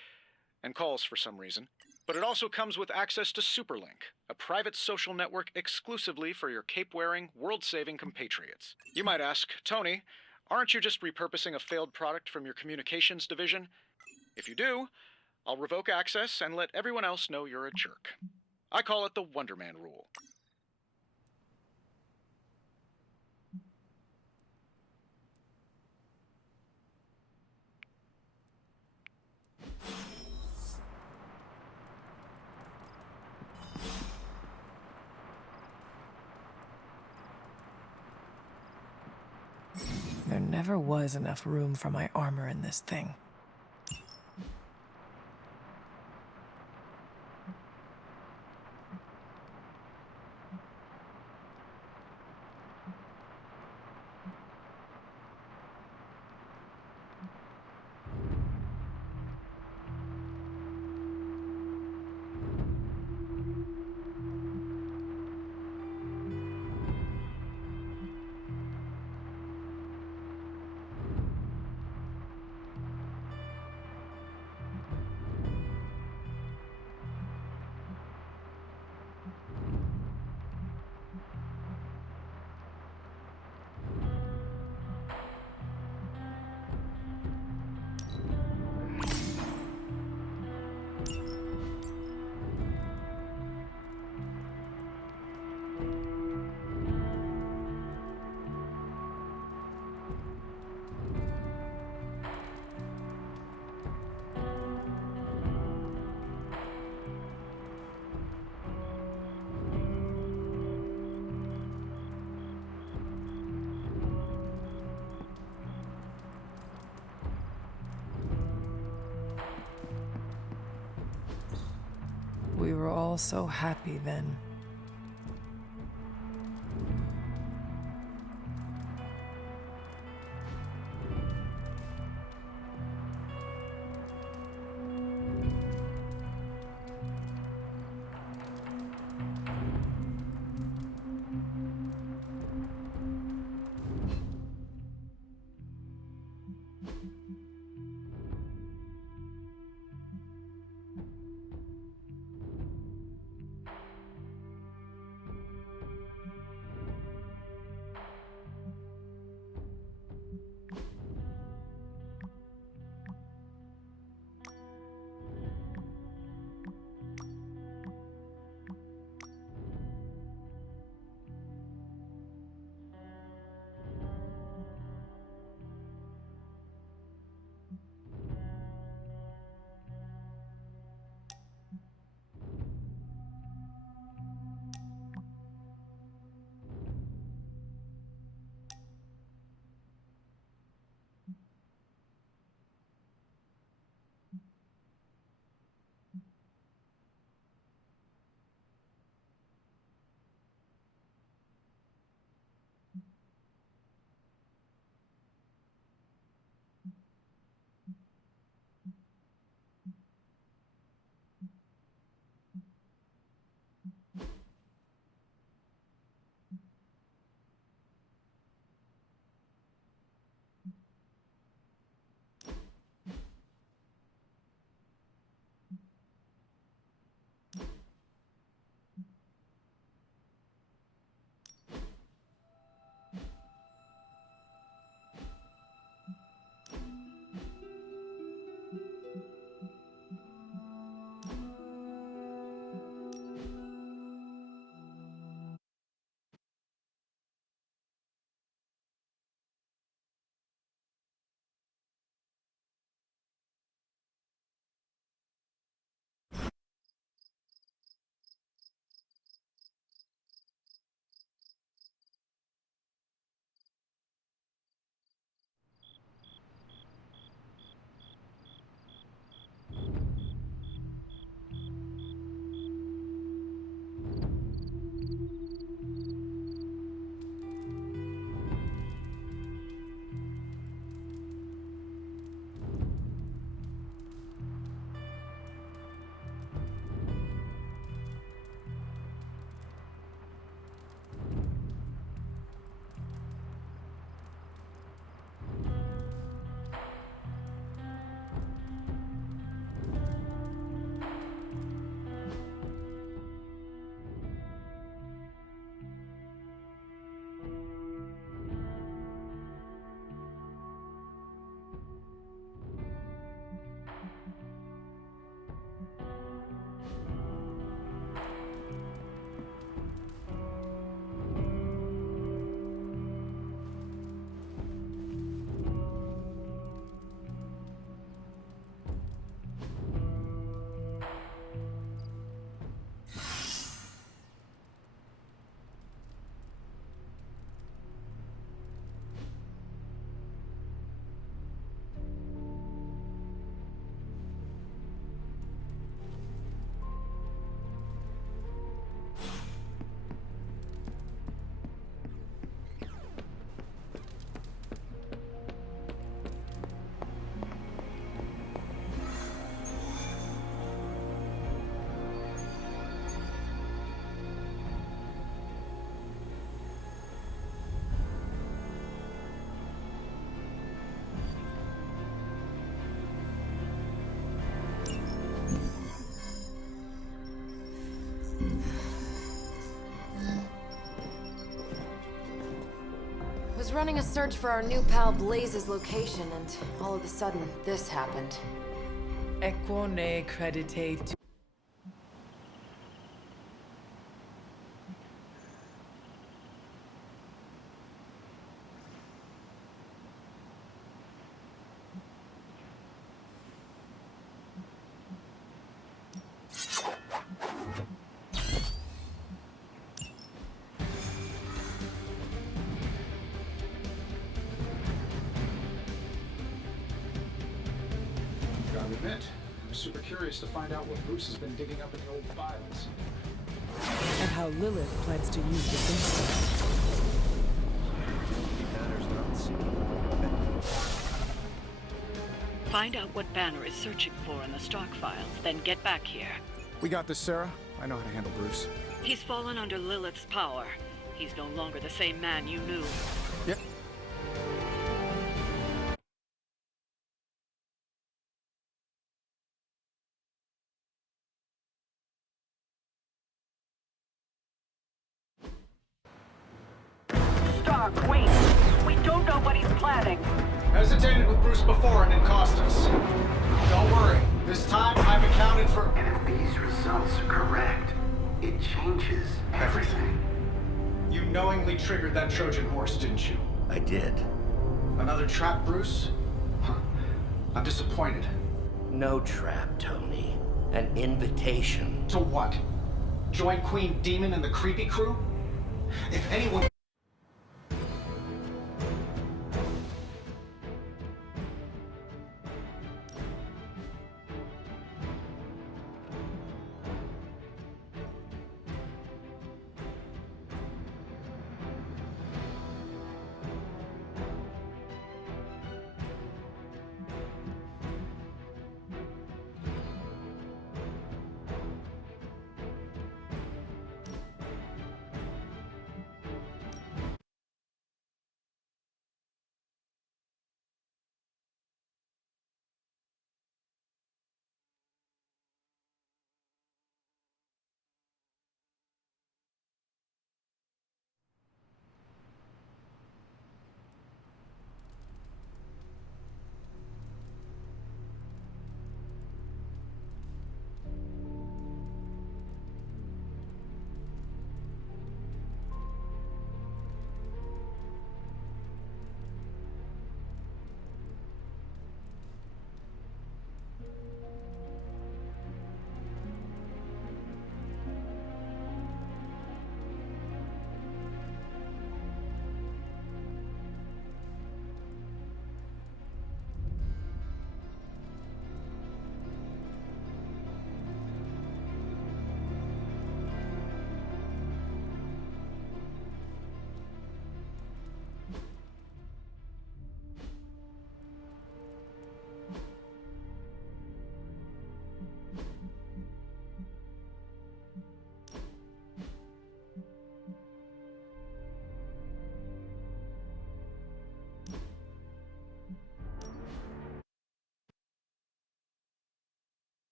and calls for some reason. But it also comes with access to Superlink, a private social network exclusively for your cape-wearing, world-saving compatriots. You might ask, Tony, aren't you just repurposing a failed product from your communications division? If you do, I'll revoke access and let everyone else know you're a jerk. I call it the Wonder Man rule. There never was enough room for my armor in this thing. We were all so happy then. running a search for our new pal Blaze's location, and all of a sudden, this happened. Equo ne credite. Gotta admit, I'm super curious to find out what Bruce has been digging up in the old files. And how Lilith plans to use this info. Find out what Banner is searching for in the stock files, then get back here. We got this, Sarah. I know how to handle Bruce. He's fallen under Lilith's power. He's no longer the same man you knew. Yep. Star Queen, we don't know what he's planning. Hesitated with Bruce before and it cost us. Don't worry. This time I've accounted for... And if these results are correct, it changes everything. You knowingly triggered that Trojan horse, didn't you? I did. Another trap, Bruce? I'm disappointed. No trap, Tony. An invitation. To what? Join Queen Demon and the Creepy Crew? If anyone...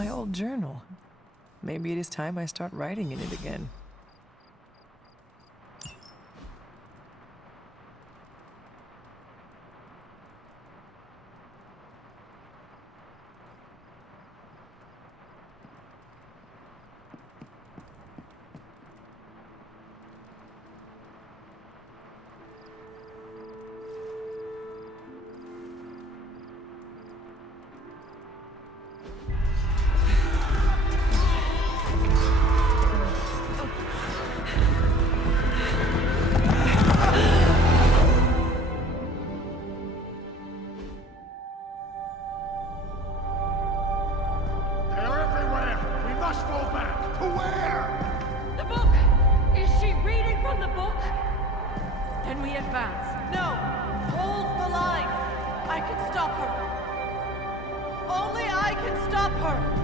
My old journal. Maybe it is time I start writing in it again. They're everywhere! We must fall back! To where? The book! Is she reading from the book? Then we advance. No! Hold the line! I can stop her. Only I can stop her!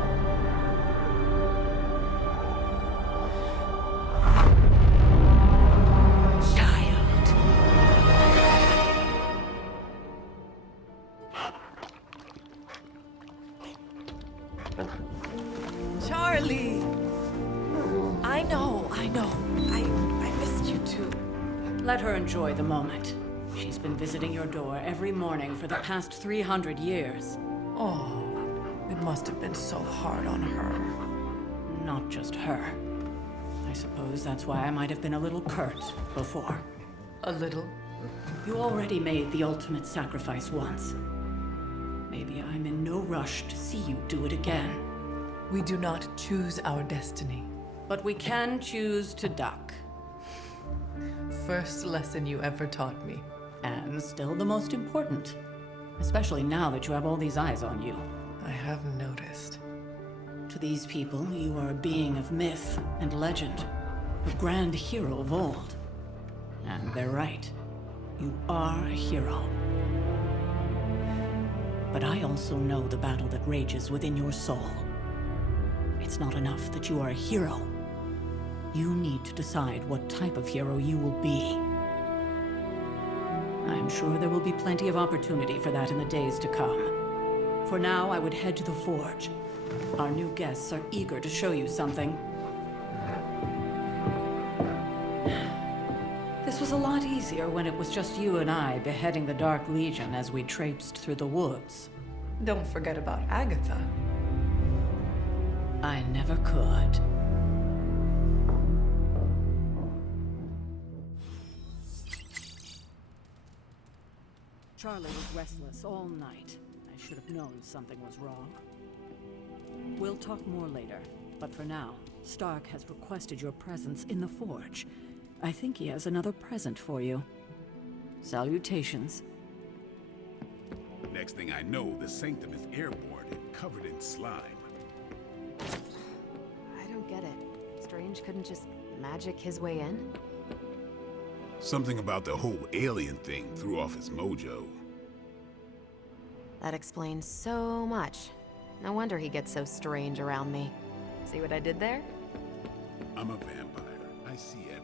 Charlie! I know. I missed you too. Let her enjoy the moment. She's been visiting your door every morning for the past 300 years. Oh, it must have been so hard on her. Not just her. I suppose that's why I might have been a little curt before. A little? You already made the ultimate sacrifice once. Maybe I'm in no rush to see you do it again. We do not choose our destiny. But we can choose to duck. First lesson you ever taught me. And still the most important. Especially now that you have all these eyes on you. I have noticed. To these people, you are a being of myth and legend. A grand hero of old. And they're right. You are a hero. But I also know the battle that rages within your soul. It's not enough that you are a hero. You need to decide what type of hero you will be. I'm sure there will be plenty of opportunity for that in the days to come. For now, I would head to the Forge. Our new guests are eager to show you something. This was a lot easier when it was just you and I beheading the Dark Legion as we traipsed through the woods. Don't forget about Agatha. I never could. Charlie was restless all night. I should have known something was wrong. We'll talk more later, but for now, Stark has requested your presence in the Forge. I think he has another present for you. Salutations. Next thing I know, the Sanctum is airborne and covered in slime. I don't get it. Strange couldn't just magic his way in? Something about the whole alien thing threw off his mojo. That explains so much. No wonder he gets so strange around me. See what I did there? I'm a vampire. I see everything.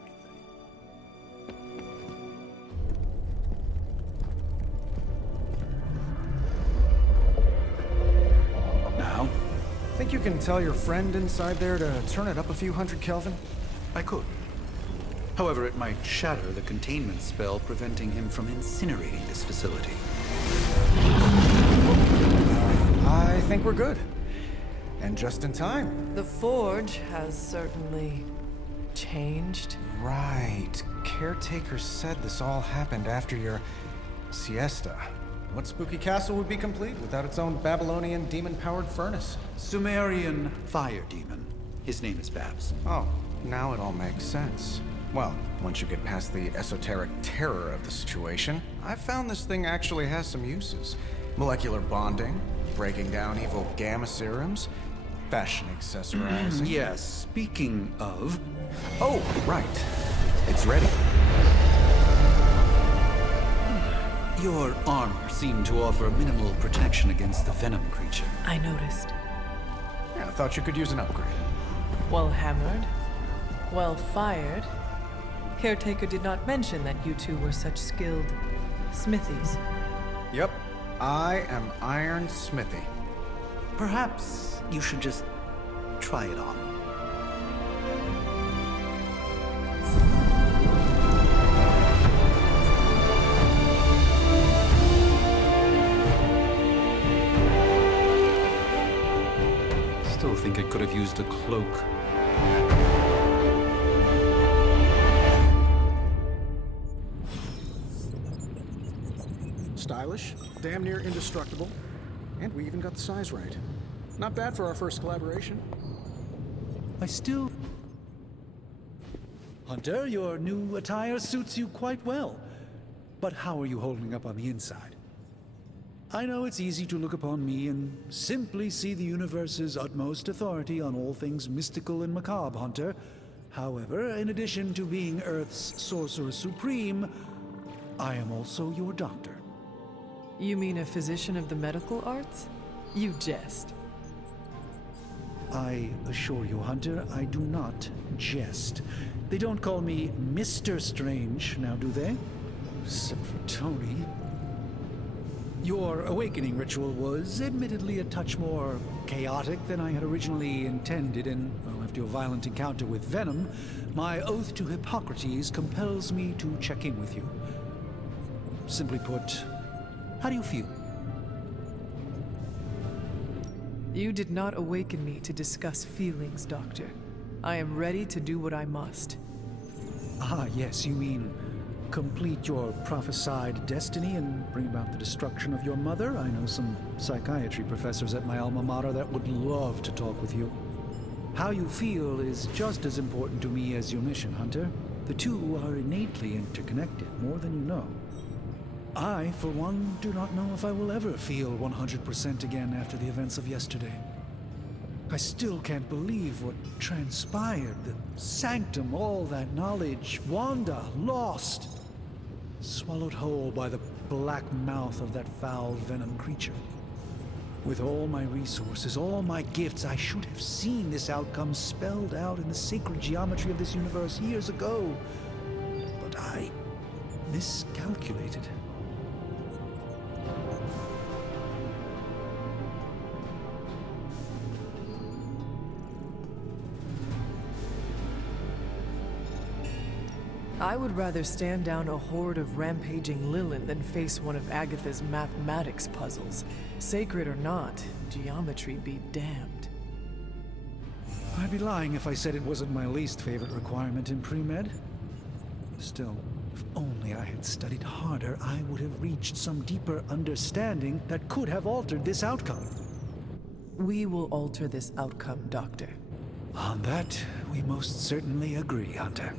Now? Think you can tell your friend inside there to turn it up a few hundred Kelvin? I could. However, it might shatter the containment spell preventing him from incinerating this facility. I think we're good. And just in time. The Forge has certainly changed. Right. Caretaker said this all happened after your siesta. What spooky castle would be complete without its own Babylonian demon-powered furnace? Sumerian fire demon. His name is Babs. Oh, now it all makes sense. Well, once you get past the esoteric terror of the situation, I've found this thing actually has some uses. Molecular bonding, breaking down evil gamma serums, fashion accessorizing. Yes, speaking of... Oh, right. It's ready. Your armor seemed to offer minimal protection against the venom creature. I noticed. Yeah, I thought you could use an upgrade. Well hammered, well fired. Caretaker did not mention that you two were such skilled smithies. Yep, I am Iron Smithy. Perhaps you should just try it on. Still think I could have used a cloak. Stylish, damn near indestructible, and we even got the size right. Not bad for our first collaboration. Hunter, your new attire suits you quite well. But how are you holding up on the inside? I know it's easy to look upon me and simply see the universe's utmost authority on all things mystical and macabre, Hunter. However, in addition to being Earth's Sorcerer Supreme, I am also your doctor. You mean a physician of the medical arts? You jest. I assure you, Hunter, I do not jest. They don't call me Mr. Strange, now do they? Except for Tony. Your awakening ritual was admittedly a touch more chaotic than I had originally intended, and well, after your violent encounter with Venom, my oath to Hippocrates compels me to check in with you. Simply put, how do you feel? You did not awaken me to discuss feelings, Doctor. I am ready to do what I must. Ah, yes, you mean complete your prophesied destiny and bring about the destruction of your mother? I know some psychiatry professors at my alma mater that would love to talk with you. How you feel is just as important to me as your mission, Hunter. The two are innately interconnected, more than you know. I, for one, do not know if I will ever feel 100% again after the events of yesterday. I still can't believe what transpired. The Sanctum, all that knowledge, Wanda, lost. Swallowed whole by the black mouth of that foul Venom creature. With all my resources, all my gifts, I should have seen this outcome spelled out in the sacred geometry of this universe years ago. But I miscalculated. I would rather stand down a horde of rampaging Lilin than face one of Agatha's mathematics puzzles. Sacred or not, geometry be damned. I'd be lying if I said it wasn't my least favorite requirement in pre-med. Still, if only I had studied harder, I would have reached some deeper understanding that could have altered this outcome. We will alter this outcome, Doctor. On that, we most certainly agree, Hunter.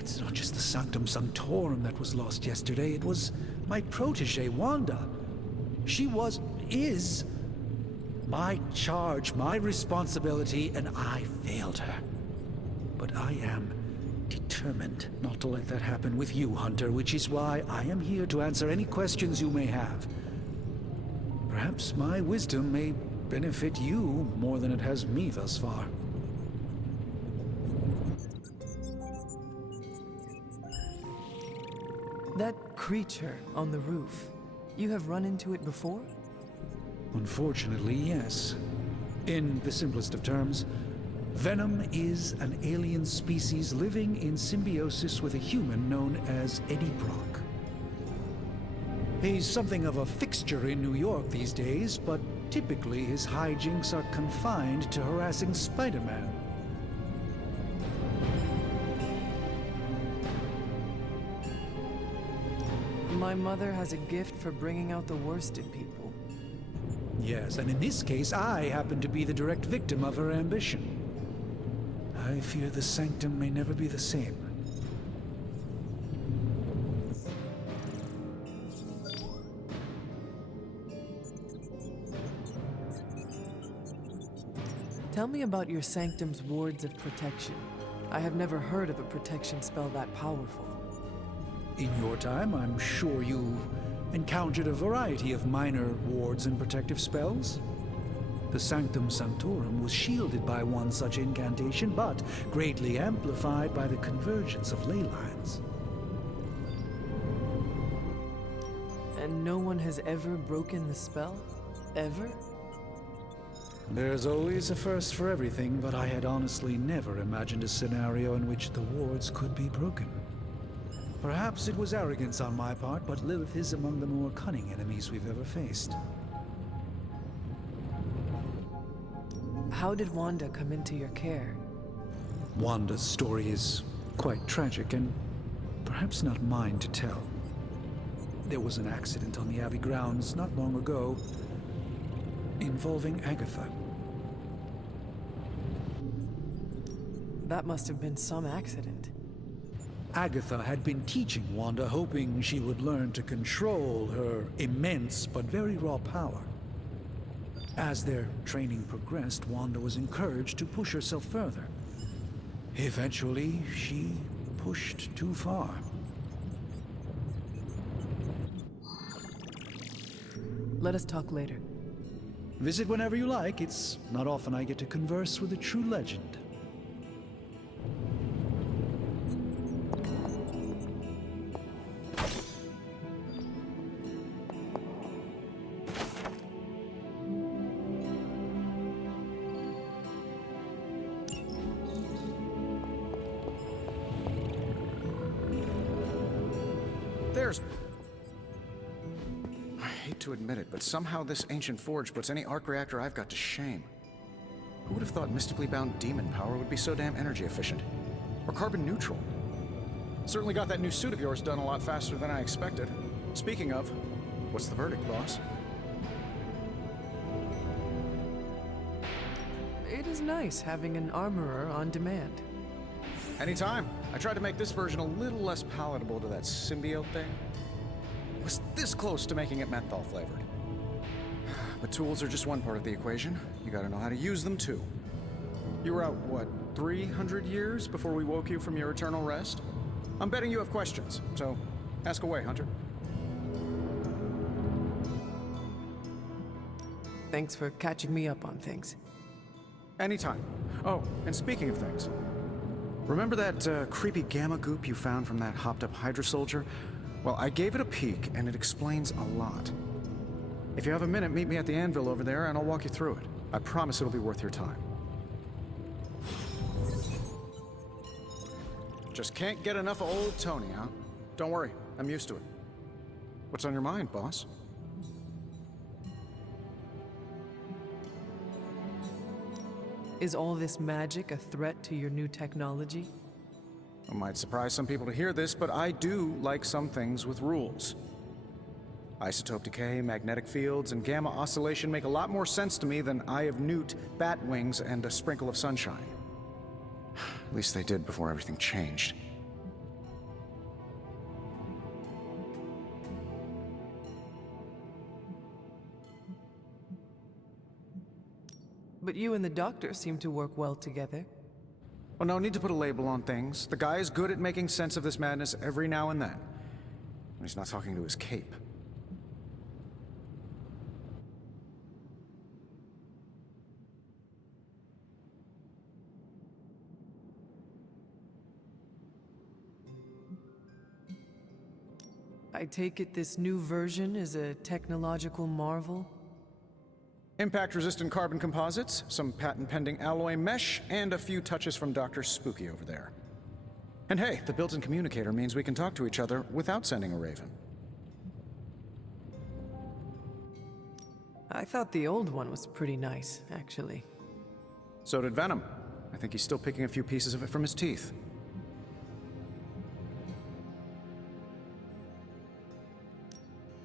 It's not just the Sanctum Sanctorum that was lost yesterday, it was my protege, Wanda. She is my charge, my responsibility, and I failed her. But I am determined not to let that happen with you, Hunter, which is why I am here to answer any questions you may have. Perhaps my wisdom may benefit you more than it has me thus far. That creature on the roof, you have run into it before? Unfortunately, yes. In the simplest of terms, Venom is an alien species living in symbiosis with a human known as Eddie Brock. He's something of a fixture in New York these days, but typically his hijinks are confined to harassing Spider-Man. My mother has a gift for bringing out the worst in people. Yes, and in this case, I happen to be the direct victim of her ambition. I fear the Sanctum may never be the same. Tell me about your Sanctum's wards of protection. I have never heard of a protection spell that powerful. In your time, I'm sure you've encountered a variety of minor wards and protective spells. The Sanctum Sanctorum was shielded by one such incantation, but greatly amplified by the convergence of ley lines. And no one has ever broken the spell? Ever? There's always a first for everything, but I had honestly never imagined a scenario in which the wards could be broken. Perhaps it was arrogance on my part, but Lilith is among the more cunning enemies we've ever faced. How did Wanda come into your care? Wanda's story is quite tragic and perhaps not mine to tell. There was an accident on the Abbey grounds not long ago involving Agatha. That must have been some accident. Agatha had been teaching Wanda, hoping she would learn to control her immense but very raw power. As their training progressed, Wanda was encouraged to push herself further. Eventually, she pushed too far. Let us talk later. Visit whenever you like. It's not often I get to converse with a true legend. I hate to admit it, but somehow this ancient forge puts any arc reactor I've got to shame. Who would have thought mystically bound demon power would be so damn energy efficient? Or carbon neutral? Certainly got that new suit of yours done a lot faster than I expected. Speaking of, what's the verdict, boss? It is nice having an armorer on demand. Anytime. I tried to make this version a little less palatable to that symbiote thing. It was this close to making it menthol flavored. But tools are just one part of the equation. You gotta know how to use them too. You were out, what, 300 years before we woke you from your eternal rest? I'm betting you have questions, so ask away, Hunter. Thanks for catching me up on things. Anytime. Oh, and speaking of things, remember that creepy gamma goop you found from that hopped-up Hydra soldier? Well, I gave it a peek, and it explains a lot. If you have a minute, meet me at the anvil over there, and I'll walk you through it. I promise it'll be worth your time. Just can't get enough of old Tony, huh? Don't worry, I'm used to it. What's on your mind, boss? Is all this magic a threat to your new technology? It might surprise some people to hear this, but I do like some things with rules. Isotope decay, magnetic fields, and gamma oscillation make a lot more sense to me than Eye of Newt, bat wings, and a sprinkle of sunshine. At least they did before everything changed. But you and the doctor seem to work well together. Well, no need to put a label on things. The guy is good at making sense of this madness every now and then. When he's not talking to his cape. I take it this new version is a technological marvel? Impact-resistant carbon composites, some patent-pending alloy mesh, and a few touches from Dr. Spooky over there. And hey, the built-in communicator means we can talk to each other without sending a raven. I thought the old one was pretty nice, actually. So did Venom. I think he's still picking a few pieces of it from his teeth.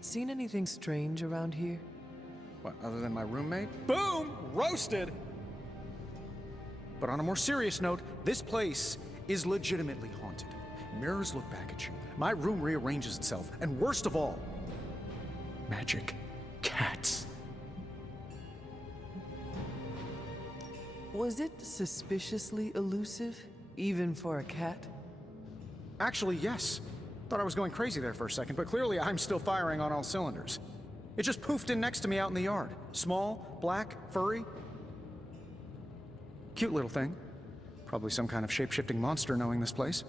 Seen anything strange around here? What, other than my roommate? Boom! Roasted! But on a more serious note, this place is legitimately haunted. Mirrors look back at you. My room rearranges itself. And worst of all, magic cats. Was it suspiciously elusive, even for a cat? Actually, yes. Thought I was going crazy there for a second, but clearly I'm still firing on all cylinders. It just poofed in next to me out in the yard. Small, black, furry. Cute little thing. Probably some kind of shape-shifting monster knowing this place.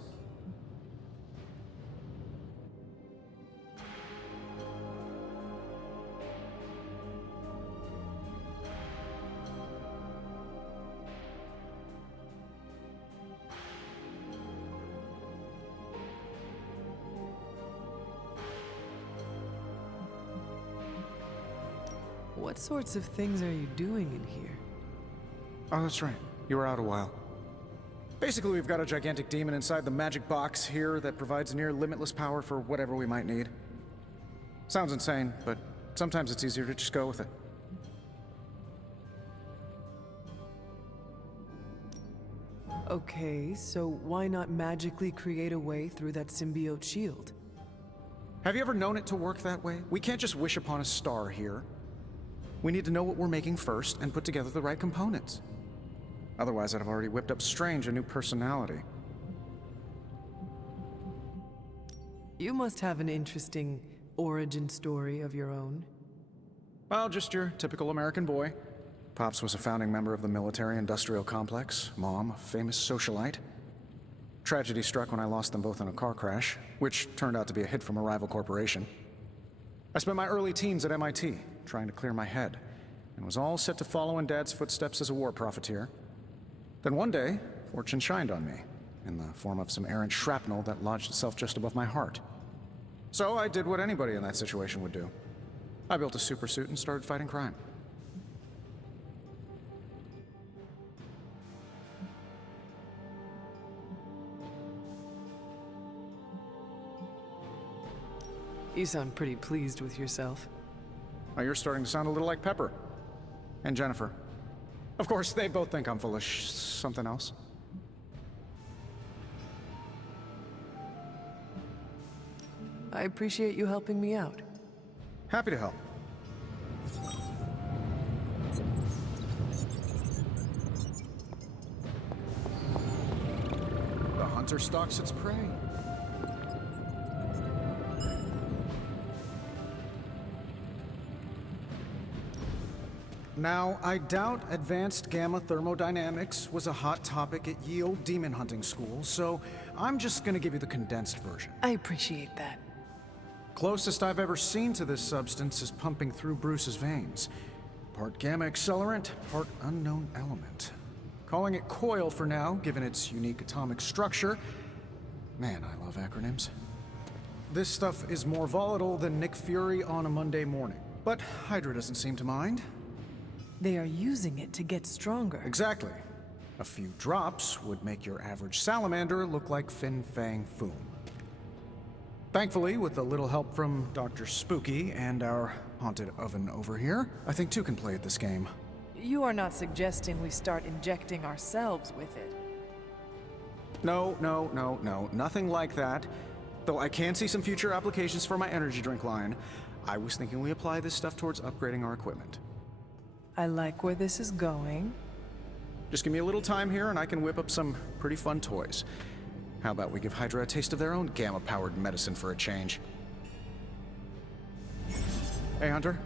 What sorts of things are you doing in here? Oh, that's right. You were out a while. Basically, we've got a gigantic demon inside the magic box here that provides near limitless power for whatever we might need. Sounds insane, but sometimes it's easier to just go with it. Okay, so why not magically create a way through that symbiote shield? Have you ever known it to work that way? We can't just wish upon a star here. We need to know what we're making first and put together the right components. Otherwise, I'd have already whipped up Strange a new personality. You must have an interesting origin story of your own. Well, just your typical American boy. Pops was a founding member of the military-industrial complex. Mom, a famous socialite. Tragedy struck when I lost them both in a car crash, which turned out to be a hit from a rival corporation. I spent my early teens at MIT, trying to clear my head, and was all set to follow in Dad's footsteps as a war profiteer. Then one day, fortune shined on me, in the form of some errant shrapnel that lodged itself just above my heart. So I did what anybody in that situation would do. I built a supersuit and started fighting crime. You sound pretty pleased with yourself. Now you're starting to sound a little like Pepper. And Jennifer. Of course, they both think I'm full of something else. I appreciate you helping me out. Happy to help. The hunter stalks its prey. Now, I doubt advanced gamma thermodynamics was a hot topic at Yield Demon Hunting School, so I'm just gonna give you the condensed version. I appreciate that. Closest I've ever seen to this substance is pumping through Bruce's veins. Part gamma accelerant, part unknown element. Calling it Coil for now, given its unique atomic structure. Man, I love acronyms. This stuff is more volatile than Nick Fury on a Monday morning, but Hydra doesn't seem to mind. They are using it to get stronger. Exactly. A few drops would make your average salamander look like Fin Fang Foom. Thankfully, with a little help from Dr. Spooky and our haunted oven over here, I think two can play at this game. You are not suggesting we start injecting ourselves with it. No, nothing like that. Though I can see some future applications for my energy drink line. I was thinking we apply this stuff towards upgrading our equipment. I like where this is going. Just give me a little time here and I can whip up some pretty fun toys. How about we give Hydra a taste of their own gamma-powered medicine for a change? Hey, Hunter.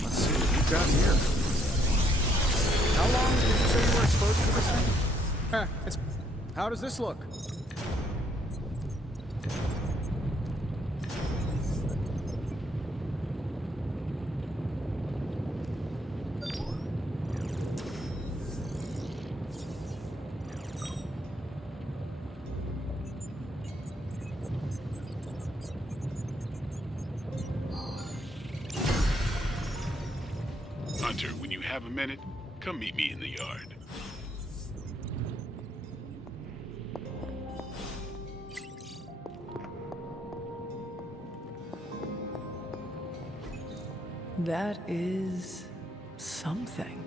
Let's see what we've got here. How long did you say you were exposed to this thing? How does this look? Hunter, when you have a minute, come meet me in the yard. That is something.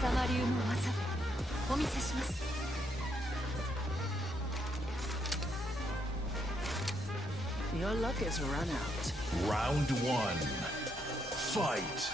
様流の技お見せします。 Your luck has run out. Round 1. Fight!